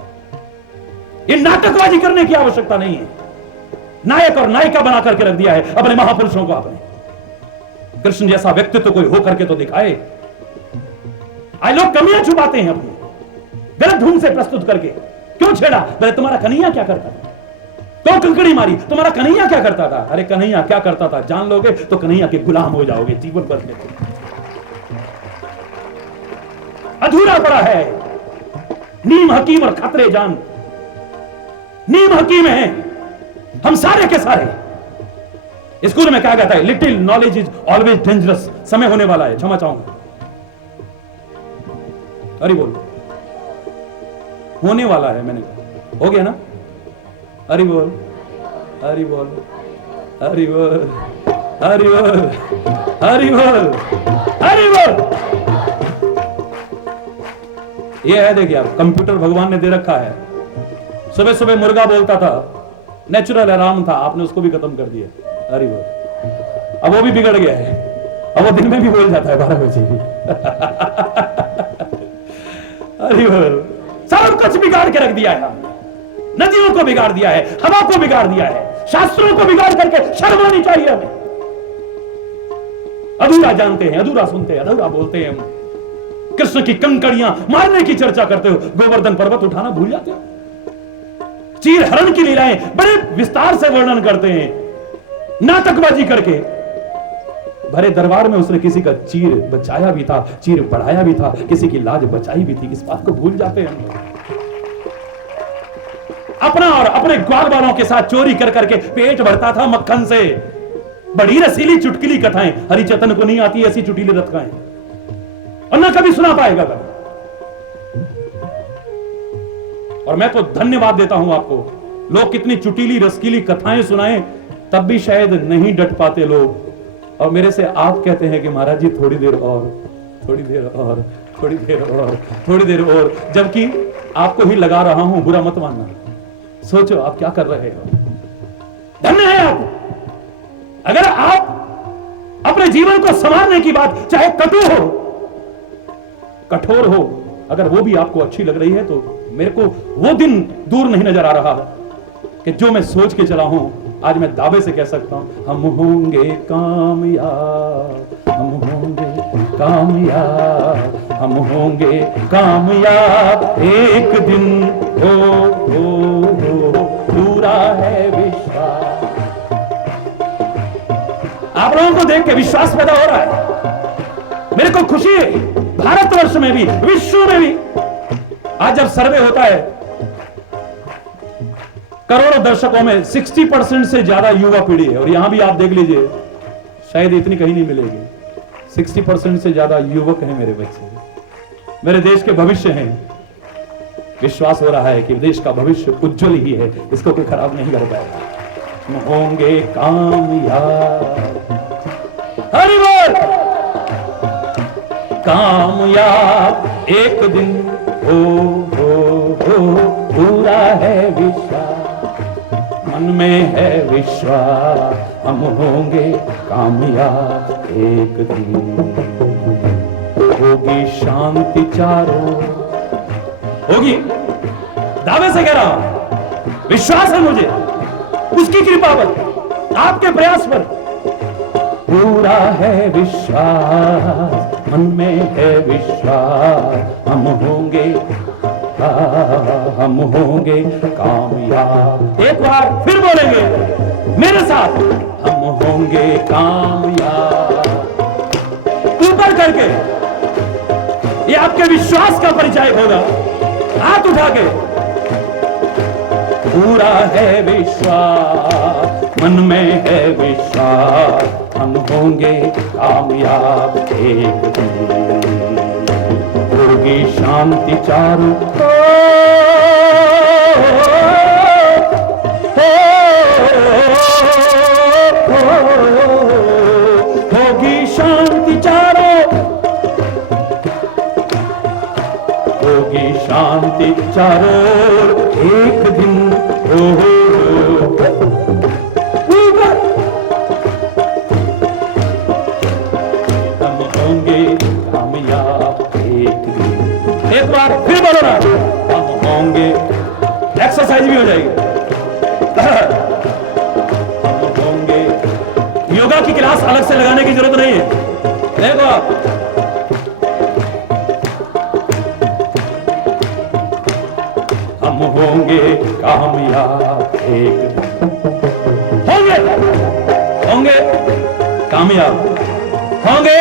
ये नाटकबाजी करने की आवश्यकता नहीं है। नायक और नायिका बना करके रख दिया है अपने महापुरुषों को। आपने कृष्ण जैसा व्यक्तित्व कोई हो करके तो दिखाए। आज लोग कमियां छुपाते हैं अपनी, गलत ढंग से प्रस्तुत करके। क्यों छेड़ा? बोले तुम्हारा कन्हैया क्या करता था? क्यों कंकड़ी मारी? तुम्हारा कन्हैया क्या करता था? अरे कन्हैया क्या करता था जान लोगे तो कन्हैया के गुलाम हो जाओगे जीवन भर के। अधूरा पड़ा है। नीम हकीम और खतरे जान। नीम हकीम है हम सारे के सारे। स्कूल में क्या कहता है? Little knowledge is always dangerous. समय होने वाला है, क्षमा चाहूंगा। अरे बोल, होने वाला है, मैंने कहा हो गया ना। अरे बोल, अरे बोल, अरे बोल, अरे बोल, अरे बोल, अरे बोल। ये है, देखिए आप, कंप्यूटर भगवान ने दे रखा है। सुबह सुबह मुर्गा बोलता था, नेचुरल आराम था, आपने उसको भी खत्म कर दिया। अरे बोल, अब वो भी बिगड़ गया है। अब वो दिन में भी बोल जाता है 12 बजे भी। अरे बोल, सब कुछ बिगाड़ के रख दिया है। नदियों को बिगाड़ दिया है, हवा को बिगाड़ दिया है, शास्त्रों को बिगाड़ करके शर्म आनी चाहिए हमें। अधूरा जानते हैं, अधूरा सुनते हैं, अधूरा बोलते हैं। हम कृष्ण की कंकड़ियां मारने की चर्चा करते हो, गोवर्धन पर्वत उठाना भूल जाते हो। चीर हरण की लीलाएं बड़े विस्तार से वर्णन करते हैं, नाटकबाजी करके। भरे दरबार में उसने किसी का चीर बचाया भी था, चीर बढ़ाया भी था, किसी की लाज बचाई भी थी। इस बात को भूल जाते हैं हम लोग। अपना और अपने ग्वाल वालों के साथ चोरी कर करके पेट भरता था मक्खन से। बड़ी रसीली चुटकुली कथाएं हरिचेतन को नहीं आती ऐसी चुटीली रथकाएं, और ना कभी सुना पाएगा कभी। और मैं तो धन्यवाद देता हूं आपको, लोग कितनी चुटीली रसकीली कथाएं सुनाएं तब भी शायद नहीं डट पाते लोग, और मेरे से आप कहते हैं कि महाराज जी थोड़ी देर और, थोड़ी देर और, थोड़ी देर और, थोड़ी देर और, जबकि आपको ही लगा रहा हूं, बुरा मत मानना। सोचो आप क्या कर रहे हो। धन्य है आप अगर आप अपने जीवन को संवारने की बात, चाहे कटु हो कठोर हो, अगर वो भी आपको अच्छी लग रही है, तो मेरे को वो दिन दूर नहीं नजर आ रहा कि जो मैं सोच के चला हूं, आज मैं दावे से कह सकता हूं, हम होंगे कामयाब, हम होंगे कामयाब, हम होंगे कामयाब एक दिन, हो पूरा है विश्वास। आप लोगों को देख के विश्वास पैदा हो रहा है, मेरे को खुशी है। भारतवर्ष में भी, विश्व में भी आज जब सर्वे होता है, करोड़ों दर्शकों में 60% से ज्यादा युवा पीढ़ी है, और यहां भी आप देख लीजिए शायद इतनी कहीं नहीं मिलेगी। 60% से ज्यादा युवक हैं मेरे बच्चे, मेरे देश के भविष्य हैं। विश्वास हो रहा है कि देश का भविष्य उज्जवल ही है, इसको कोई खराब नहीं कर पाएगा। हम होंगे कामयाब, हरि बोल, कामयाब एक दिन, हो पूरा है विश्वास, मन में है विश्वास, हम होंगे कामयाब एक दिन। होगी शांति चारों, होगी, दावे से कह रहा हूं, विश्वास है मुझे उसकी कृपा पर, आपके प्रयास पर। पूरा है विश्वास, मन में है विश्वास, हम होंगे कामयाब। एक बार फिर बोलेंगे मेरे साथ, हम होंगे कामयाब। ऊपर करके, ये आपके विश्वास का परिचय होगा। हाथ उठा के, पूरा है विश्वास, मन में है विश्वास, हम होंगे कामयाब एक दिन। होगी शांति चारों, होगी शांति चारों, होगी शांति चारों एक दिन, हम होंगे कामयाब एक दिन। एक बार फिर बोलो ना, हम होंगे, एक्सरसाइज भी हो जाएगी। हम होंगे, योगा की क्लास अलग से लगाने की जरूरत नहीं है। देखो आप, हम होंगे कामयाब एक दिन, होंगे कामयाब, होंगे,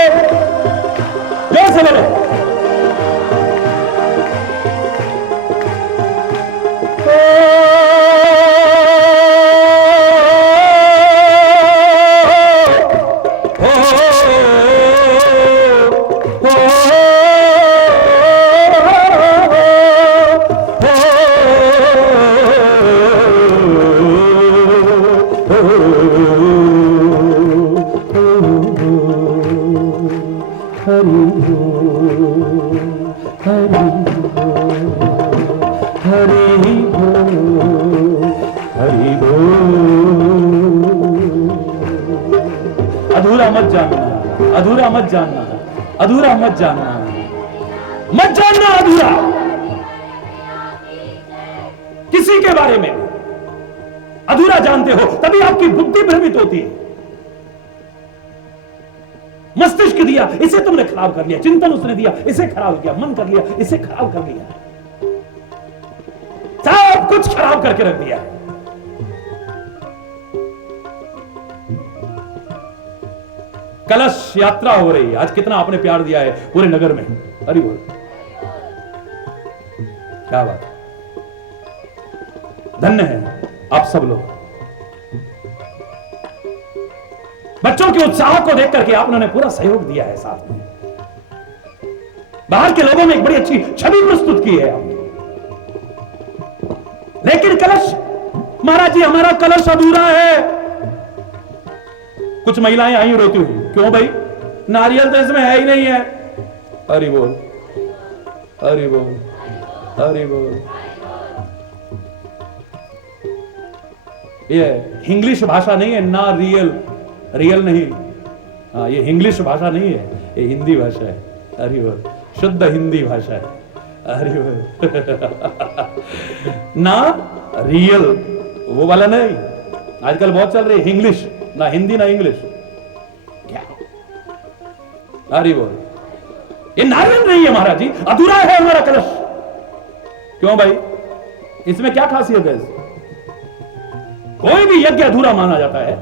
जोर से बोलो। अधूरा मत जानना, अधूरा मत जानना, अधूरा मत जानना, मत जानना अधूरा किसी के बारे में। अधूरा जानते हो तभी आपकी बुद्धि भ्रमित होती है। मस्तिष्क दिया, इसे तुमने खराब कर लिया, चिंतन उसने दिया, इसे खराब किया, मन कर लिया, इसे खराब कर लिया, सब कुछ खराब करके रख दिया। कलश यात्रा हो रही है, आज कितना आपने प्यार दिया है पूरे नगर में, हरि बोल, क्या बात। धन्य है आप सब लोग। बच्चों के उत्साह को देख करके आपने पूरा सहयोग दिया है साथ में। बाहर के लोगों में एक बड़ी अच्छी छवि प्रस्तुत की है आपने। लेकिन कलश, महाराज जी हमारा कलश अधूरा है। कुछ महिलाएं आई रोती हुई, क्यों भाई, नारियल तो इसमें है ही नहीं है। हरि बोल, हरि बोल, हरि बोल। ये इंग्लिश भाषा नहीं है ना, रियल, रियल नहीं। हाँ, ये इंग्लिश भाषा नहीं है, ये हिंदी भाषा है। हरि बोल, शुद्ध हिंदी भाषा है। हरि बोल। ना रियल वो वाला नहीं, आजकल बहुत चल रही है इंग्लिश, ना हिंदी ना इंग्लिश। क्या? हरि बोल। ये नारियल नहीं है महाराज जी, अधूरा है हमारा कलश। क्यों भाई, इसमें क्या खासियत है? कोई भी यज्ञ अधूरा माना जाता है,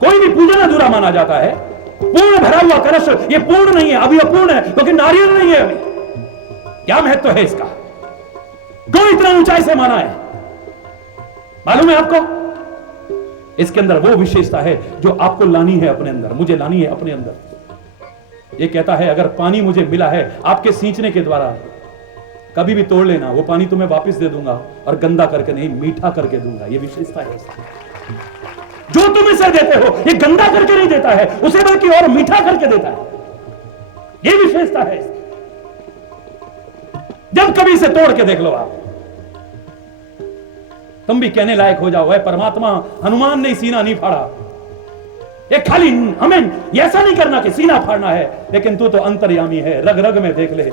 कोई भी पूजन अधूरा माना जाता है। पूर्ण भरा हुआ कलश ये पूर्ण नहीं है, अभी अपूर्ण है क्योंकि नारियल नहीं है अभी। क्या महत्व है इसका? क्यों इतना ऊंचाई से माना है? मालूम है आपको? इसके अंदर वो विशेषता है जो आपको लानी है अपने अंदर, मुझे लानी है अपने अंदर। ये कहता है अगर पानी मुझे मिला है आपके सींचने के द्वारा, कभी भी तोड़ लेना, वो पानी तुम्हें वापस दे दूंगा, और गंदा करके नहीं, मीठा करके दूंगा। ये विशेषता है इसकी। जो तुम इसे देते हो ये गंदा करके नहीं देता है, उसे बल्कि और मीठा करके देता है। ये विशेषता है इसकी। जब कभी इसे तोड़ के देख लो आप, तुम भी कहने लायक हो जाओ, है परमात्मा, हनुमान ने सीना नहीं फाड़ा। ये खाली हमें ऐसा नहीं करना कि सीना फाड़ना है, लेकिन तू तो अंतर्यामी है, रग रग में देख ले।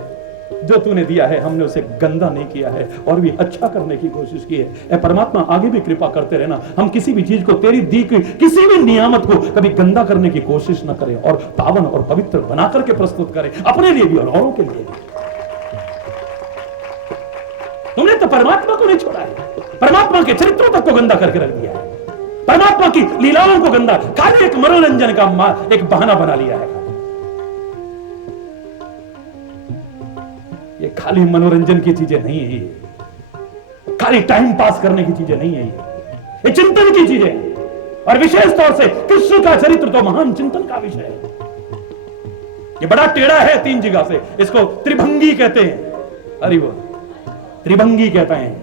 जो तूने दिया है हमने उसे गंदा नहीं किया है, और भी अच्छा करने की कोशिश की है। ए परमात्मा, आगे भी कृपा करते रहना। हम किसी भी चीज को, तेरी दी किसी भी नियामत को कभी गंदा करने की कोशिश न करें, और पावन और पवित्र बना करके प्रस्तुत करें, अपने लिए भी और औरों के लिए भी। तुमने तो परमात्मा को नहीं छोड़ा है, परमात्मा के चरित्रों तक को गंदा करके रख दिया है, परमात्मा की लीलाओं को गंदा, खाली एक मनोरंजन का एक बहाना बना लिया है। ये खाली मनोरंजन की चीजें नहीं है, ये खाली टाइम पास करने की चीजें नहीं है, ये चिंतन की चीजें हैं। और विशेष तौर से कृष्ण का चरित्र तो महान चिंतन का विषय है। ये बड़ा टेढ़ा है 3 जगह से, इसको त्रिभंगी कहते हैं। अरे वो त्रिभंगी कहते हैं।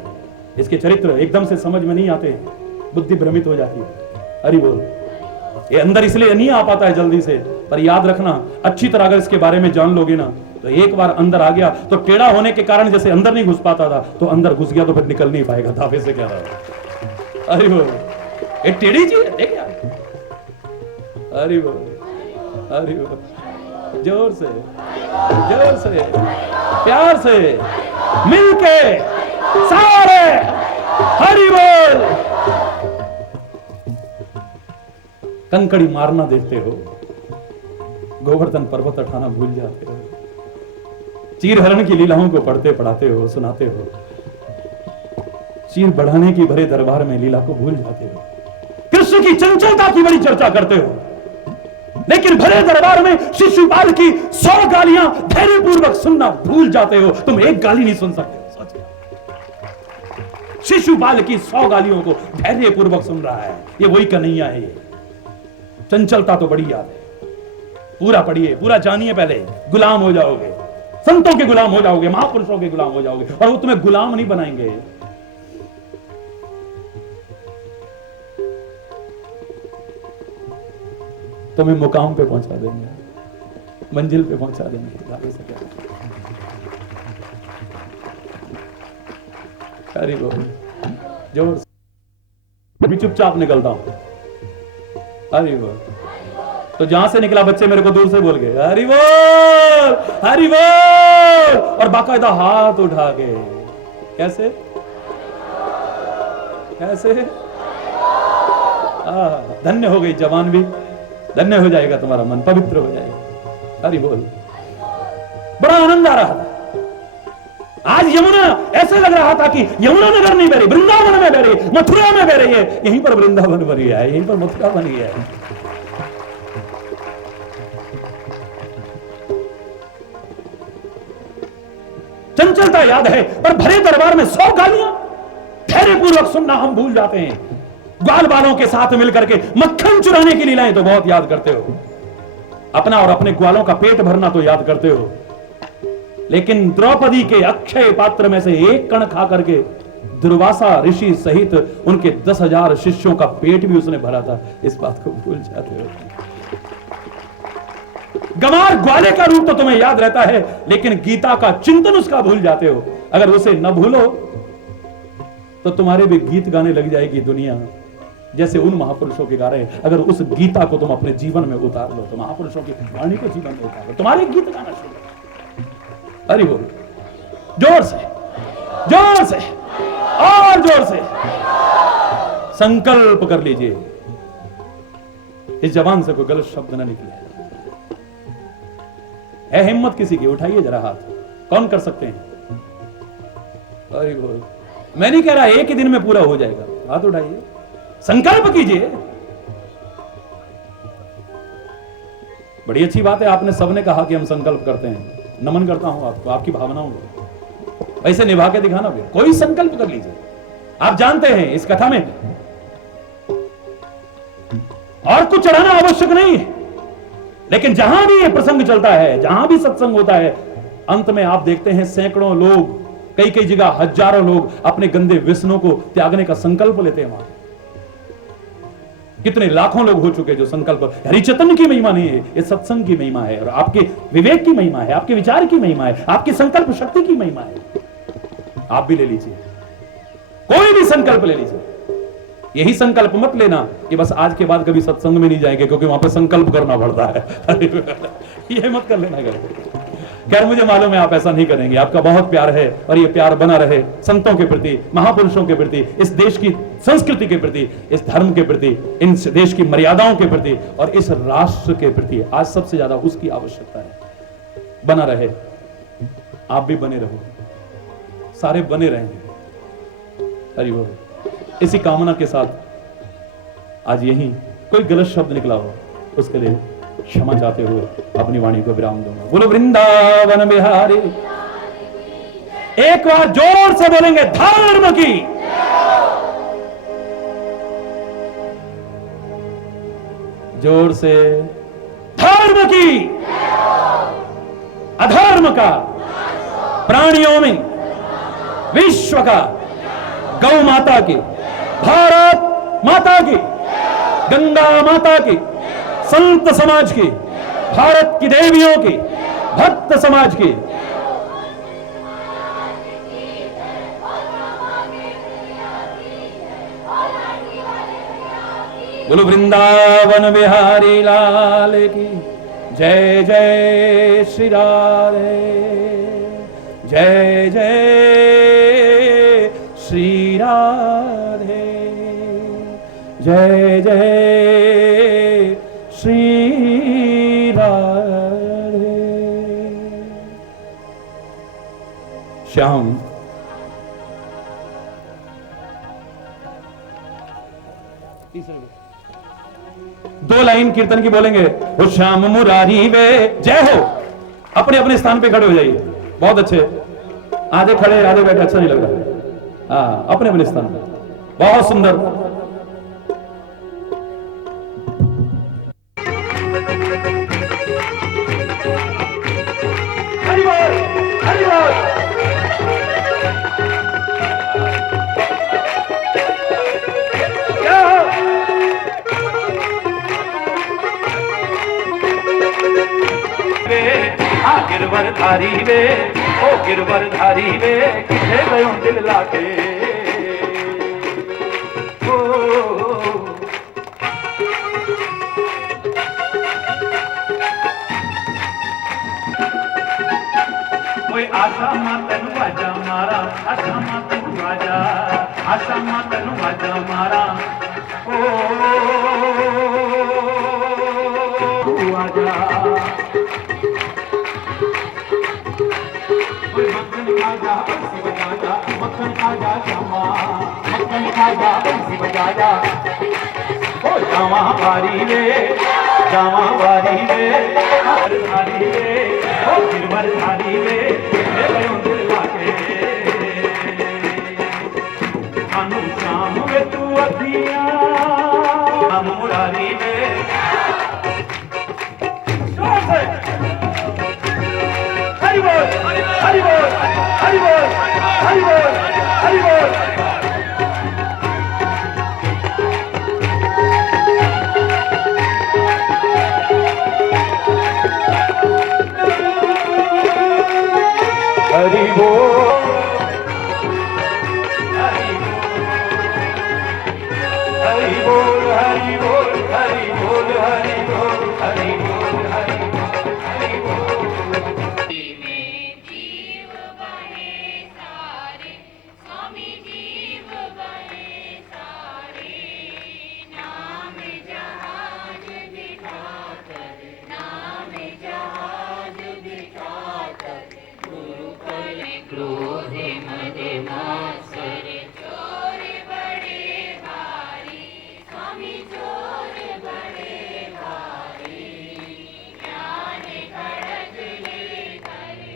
इसके चरित्र एकदम से समझ में नहीं आते, बुद्धि भ्रमित हो जाती है। अरे बोल, ये अंदर इसलिए नहीं आ पाता है जल्दी से, पर याद रखना, अच्छी तरह अगर इसके बारे में जान लोगे ना, तो एक बार अंदर आ गया तो टेढ़ा होने के कारण जैसे अंदर नहीं घुस पाता था, तो अंदर घुस गया तो फिर निकल नहीं पाएगा। दावे से कह रहा है। अरे वो ये टेढ़ी चीज है, देख यार। अरे वो, अरे वो, जोर से, जोर से, प्यार से, मिलके सारे हरि बोल। कंकड़ी मारना देखते हो, गोवर्धन पर्वत उठाना भूल जाते हो, चीर हरण की लीलाओं को पढ़ते पढ़ाते हो, सुनाते हो, चीर बढ़ाने की भरे दरबार में लीला को भूल जाते हो, कृष्ण की चंचलता की बड़ी चर्चा करते हो, लेकिन भरे दरबार में शिशुपाल की 100 गालियां धैर्यपूर्वक सुनना भूल जाते हो। तुम एक गाली नहीं सुन सकते। शिशुपाल की 100 गालियों को धैर्यपूर्वक सुन रहा है, ये वही कन्हैया है। ये चंचलता तो बड़ी याद है। पूरा पढ़िए, पूरा जानिए, पहले गुलाम हो जाओगे, संतों के गुलाम हो जाओगे, महापुरुषों के गुलाम हो जाओगे, और वो तुम्हें गुलाम नहीं बनाएंगे, तुम्हें मुकाम पे पहुंचा देंगे, मंजिल पे पहुंचा देंगे। अरे बोल, जोर से। मैं चुपचाप निकलता हूं। अरे बोल, तो जहां से निकला बच्चे मेरे को दूर से बोल गए हरि बोल, हरि बोल, और बाकायदा हाथ उठा के। कैसे कैसे? धन्य हो गई जवान भी, धन्य हो जाएगा तुम्हारा मन, पवित्र हो जाएगा। हरि बोल। बड़ा आनंद आ रहा था आज। यमुना ऐसे लग रहा था कि यमुना नगर नहीं बह रही, वृंदावन में बह रही, मथुरा में बह रही है। यहीं पर वृंदावन बन गया है, यहीं पर मथुरा बन गया है। चंचलता याद है, पर भरे दरबार में 100 गालियां धैर्य पूर्वक सुनना हम भूल जाते हैं। ग्वाल बालों के साथ मिलकर के मक्खन चुराने की लीलाएं तो बहुत याद करते हो, अपना और अपने ग्वालों का पेट भरना तो याद करते हो, लेकिन द्रौपदी के अक्षय पात्र में से एक कण खा करके दुर्वासा ऋषि सहित उनके 10,000 शिष्यों का पेट भी उसने भरा था, इस बात को भूल जाते हो। गंवार ग्वाले का रूप तो तुम्हें याद रहता है, लेकिन गीता का चिंतन उसका भूल जाते हो। अगर उसे न भूलो तो तुम्हारे भी गीत गाने लग जाएगी दुनिया, जैसे उन महापुरुषों के गा रहे हैं। अगर उस गीता को तुम अपने जीवन में उतार लो तो महापुरुषों की वाणी को जीवन में उतार लो, तुम्हारे गीत गाना शुरू। अरे बोल, जोर से, जोर से और जोर से संकल्प कर लीजिए, इस जबान से कोई गलत शब्द ना निकले। है हिम्मत किसी की? उठाइए जरा हाथ, कौन कर सकते हैं? अरे बोल, मैं नहीं कह रहा एक ही दिन में पूरा हो जाएगा, हाथ उठाइए, संकल्प कीजिए। बड़ी अच्छी बात है, आपने सबने कहा कि हम संकल्प करते हैं, नमन करता हूं आपको, आपकी भावनाओं को ऐसे निभा के दिखाना भी। कोई संकल्प कर लीजिए। आप जानते हैं इस कथा में और कुछ चढ़ाना आवश्यक नहीं है, लेकिन जहां भी यह प्रसंग चलता है, जहां भी सत्संग होता है, अंत में आप देखते हैं सैकड़ों लोग, कई कई जगह हजारों लोग अपने गंदे व्यसनों को त्यागने का संकल्प लेते हैं। वहां कितने लाखों लोग हो चुके जो संकल्प। हरिचैतन्य की महिमा नहीं है, ये सत्संग की महिमा है, और आपके विवेक की महिमा है, आपके विचार की महिमा है, आपकी संकल्प शक्ति की महिमा है। आप भी ले लीजिए, कोई भी संकल्प ले लीजिए। यही संकल्प मत लेना कि बस आज के बाद कभी सत्संग में नहीं जाएंगे क्योंकि वहां पर संकल्प करना पड़ता है। ये मत कर लेना। खैर मुझे मालूम है आप ऐसा नहीं करेंगे, आपका बहुत प्यार है और ये प्यार बना रहे संतों के प्रति, महापुरुषों के प्रति, इस देश की संस्कृति के प्रति, इस धर्म के प्रति, इन देश की मर्यादाओं के प्रति और इस राष्ट्र के प्रति आज सबसे ज्यादा उसकी आवश्यकता है। बना रहे, आप भी बने रहो, सारे बने रहेंगे। हरि बोल। इसी कामना के साथ आज यही कोई गलत शब्द निकला हो उसके लिए क्षमा चाहते हुए अपनी वाणी को विराम दूंगा। बोलो वृंदावन बिहारी। एक बार जोर से बोलेंगे धर्म की, जोर से धर्म की, अधर्म का, प्राणियों में, विश्व का, गौ माता की, भारत माता की, गंगा माता की, संत समाज की, भारत की देवियों की, भक्त समाज की। बोलो वृंदावन बिहारी लाल की जय। जय श्री राधे, जय जय श्री राधे, जय जय श्री राधे। श्याम दो लाइन कीर्तन की बोलेंगे। वो श्याम मुरारी वे जय हो। अपने अपने स्थान पे खड़े हो जाइए। बहुत अच्छे, आधे खड़े आधे बैठे अच्छा नहीं लग रहा। हाँ, अपने अपने स्थान पे। बहुत सुंदर। हरि बोल, हरि बोल। गिरवर धारी वे, ओ गिरवर धारी वे, किथे गयो दिल लाके। ओ कोई आशा मा तेनु आजा मारा, आशा मा तेनु आजा, आशा मा तेनु आजा मारा। ओ आजा खाजा बंसी बजाजा, मक्खन खाजा श्यामा, मक्खन खाजा बंसी बजाजा। ओ जावा बारी वे, जावा बारी वे, हर धारी वे, ओ गिरवर धारी वे, ले गयो दिल लाके। मन मैया राम मुरारी वे हरि बोल हरि बोल हरि बोल हरि बोल हरि बोल हरि बोल हरि बोल हरि बोल हरि बोल हरि बोल हरि बोल हरि बोल हरि बोल जीव बहे सारे स्वामी जीव बहे सारे नाम जहाज बिठा कर नाम जहाज बिठा कर गुरु पर क्रोध मद मात्सर चोर बड़े भारी स्वामी चोर बड़े भारी ज्ञान खड़ग लेकर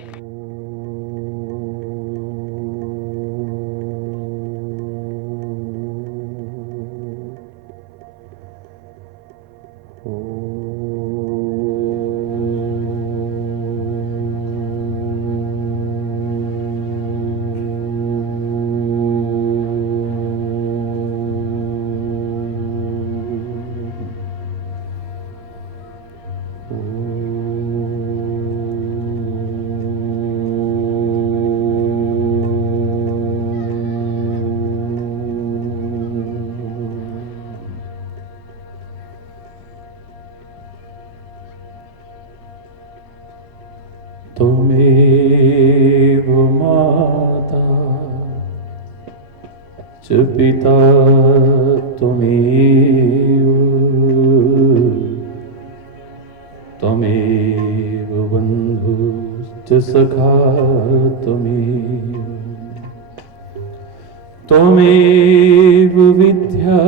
त्वमेव माता च पिता त्वमेव त्वमेव बन्धुश्च सखा त्वमेव त्वमेव विद्या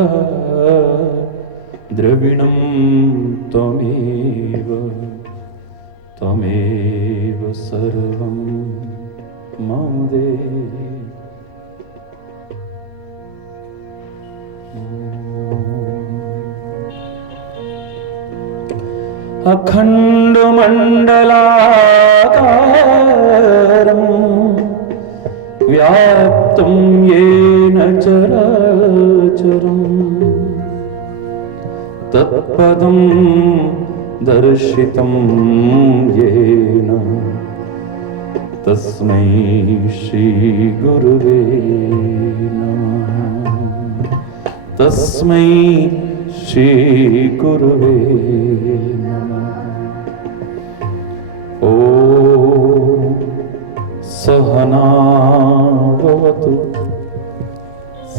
द्रविणं त्वमेव त्वमेव सर्वं मम देहि अखण्डमण्डलाकारं व्याप्तं येन चराचरं तत्पदं दर्शितं येन तस्मै श्रीगुरुवे नमः तस्मै श्रीगुरुवे नमः ॐ सहना भवतु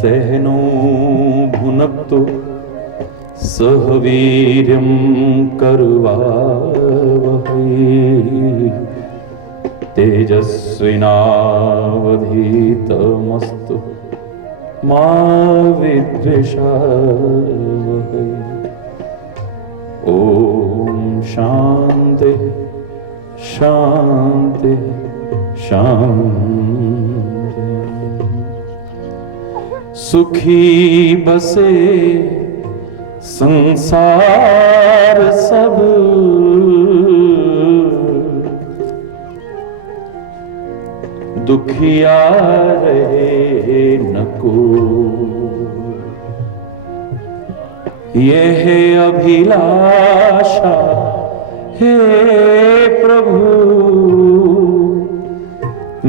सहनो भुनक्तु सह वीर्यं करवावहै तेजस्विनावधीतमस्तु मा विद्विषावहै ॐ शान्ति शान्ति शान्ति सुखी बसे संसार सब दुखिया रहे न को ये है अभिलाषा हे प्रभु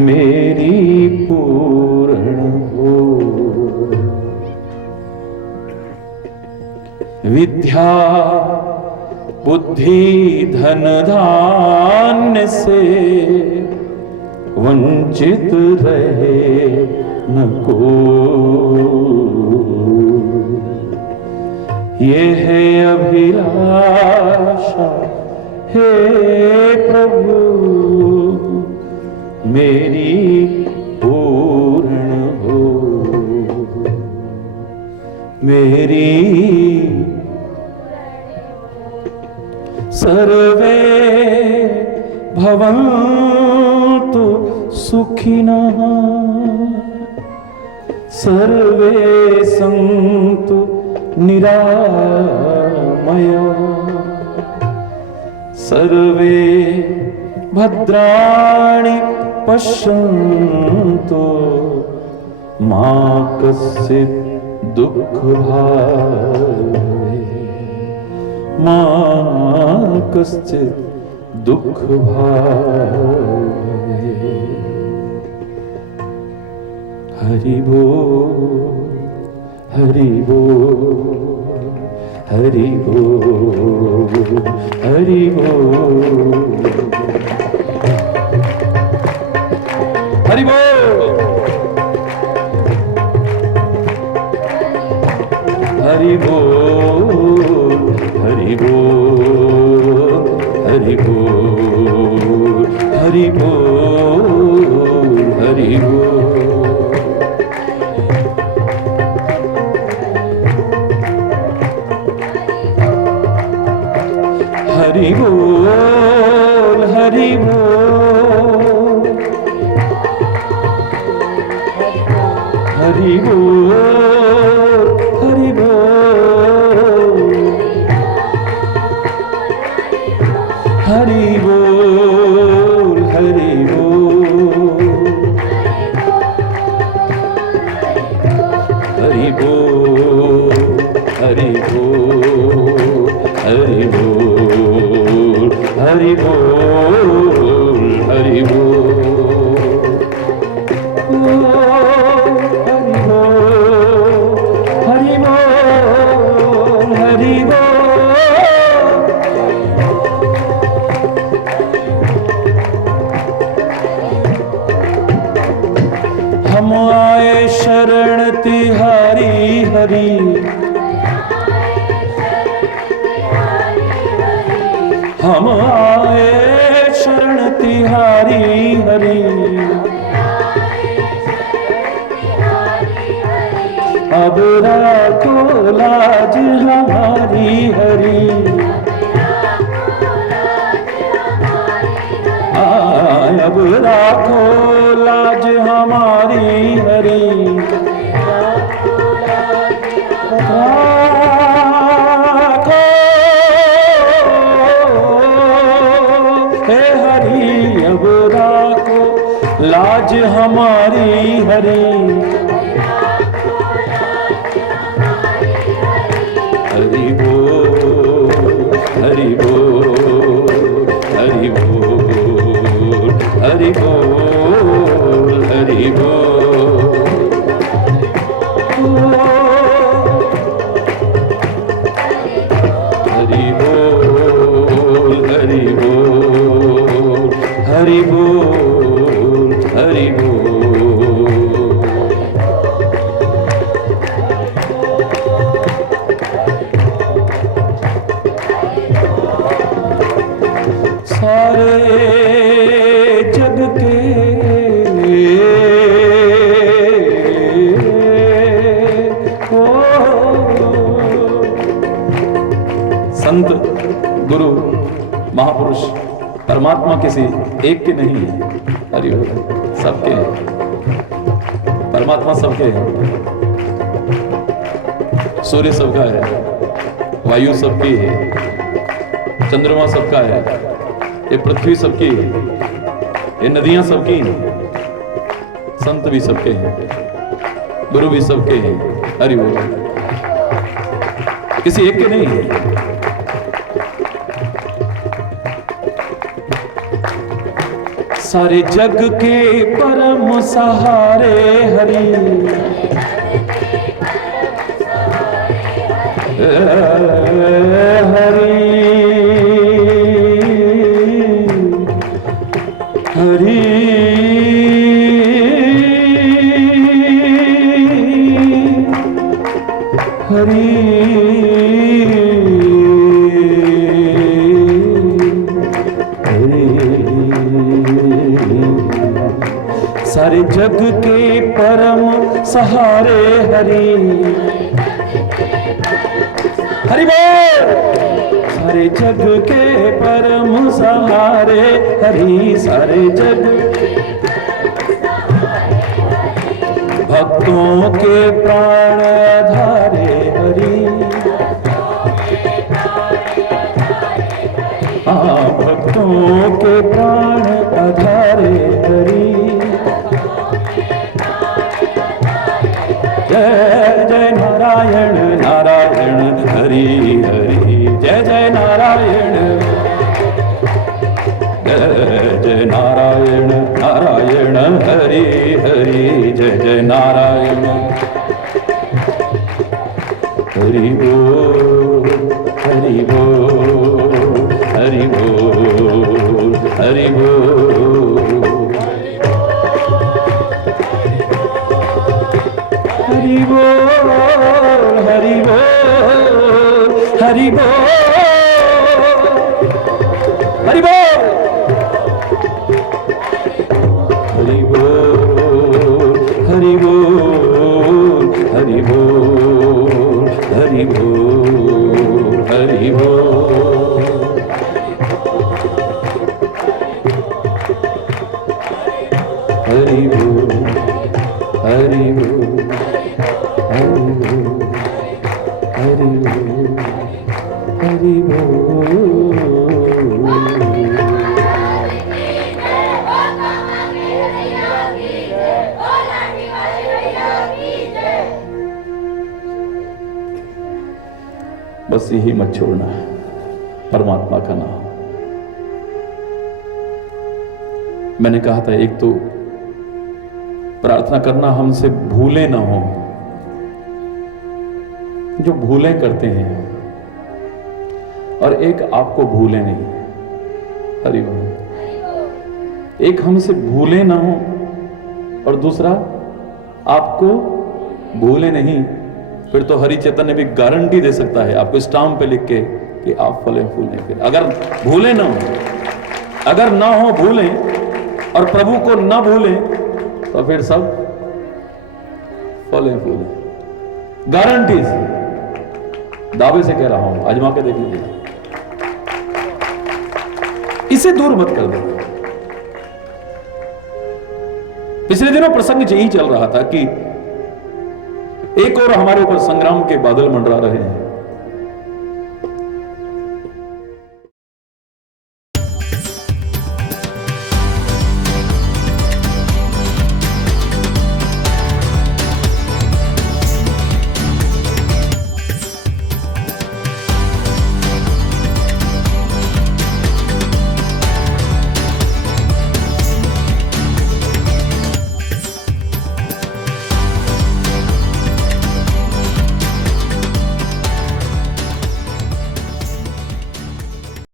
मेरी पूर्ण हो विद्या बुद्धि धन धान्य से वंचित रहे न को ये है अभिलाषा हे प्रभु मेरी पूर्ण हो मेरी सर्वे भवन्तु सुखिनः सर्वे सन्तु निरामया सर्वे भद्राणि पश्यन्तु मा कश्चित् दुःखभाग् मा कश्चित् दुःखभाग्। हरि बोल हरि बोल हरि बोल हरि बोल हरि बोल हरि बोल हरि बोल हरि बोल हरि बोल हरि बोल। हरि बोल हरि बोल हरि बोल हरि बोल हरि बोल हरि बोल हरि बोल हरि बोल हरि बोल हरि बोल हरि बोल। हम आए शरण तिहारी हरि हम आए शरण तिहारी हरि अब राखो लाज हमारी हरि अब राखो लाज हमारी हरि लाज हमारी हरि हरि बोल हरि बोल हरि बोल हरि बोल हरि बोल हरि बोल हरि बोल हरि बोल हरि बोल। सारे जग के संत गुरु महापुरुष परमात्मा किसी एक के नहीं है। हरि बोल सबके हैं परमात्मा सबके हैं। सूर्य सबका है वायु सबकी है चंद्रमा सबका है ये पृथ्वी सबकी है ये नदियां सबकी हैं संत भी सबके हैं गुरु भी सबके हैं। हरि बोल किसी एक के नहीं है। सारे जग के परम सहारे हरि हरि हरि हरि सारे जग के परम सहारे हरि हरि बोल सारे जग के परम सहारे हरि सारे जग भक्तों के प्राण आधारे हरि, हाँ भक्तों के प्राण आधारे हरि। जय जय नारायण नारायण हरि हरि, जय जय नारायण, जय जय नारायण नारायण हरि हरि, जय जय नारायण। हरि बोल हरि बोल हरि बोल हरि बोल हरि बोल हरि बोल हरि बोल हरि बोल हरि बोल हरि बोल हरि बोल हरि बोल हरि बोल। हरि बोल हरि बोल हरि बोल हरि बोल हरि बोल। बस यही मत छोड़ना, परमात्मा का नाम। मैंने कहा था एक तो प्रार्थना करना हमसे भूले ना हो, जो भूलें करते हैं, और एक आपको भूले नहीं। हरि बोल। एक हमसे भूले ना हो और दूसरा आपको भूले नहीं। फिर तो हरि चैतन्य भी गारंटी दे सकता है आपको स्टाम्प पे लिख के कि आप फले फूले। फिर अगर भूले ना हो, अगर ना हो भूले और प्रभु को ना भूले तो फिर सब फले फूले। गारंटी से, दावे से कह रहा हूं, आजमा के देख लीजिए। इसे दूर मत कर दो। पिछले दिनों प्रसंग यही चल रहा था कि एक और हमारे ऊपर संग्राम के बादल मंडरा रहे हैं।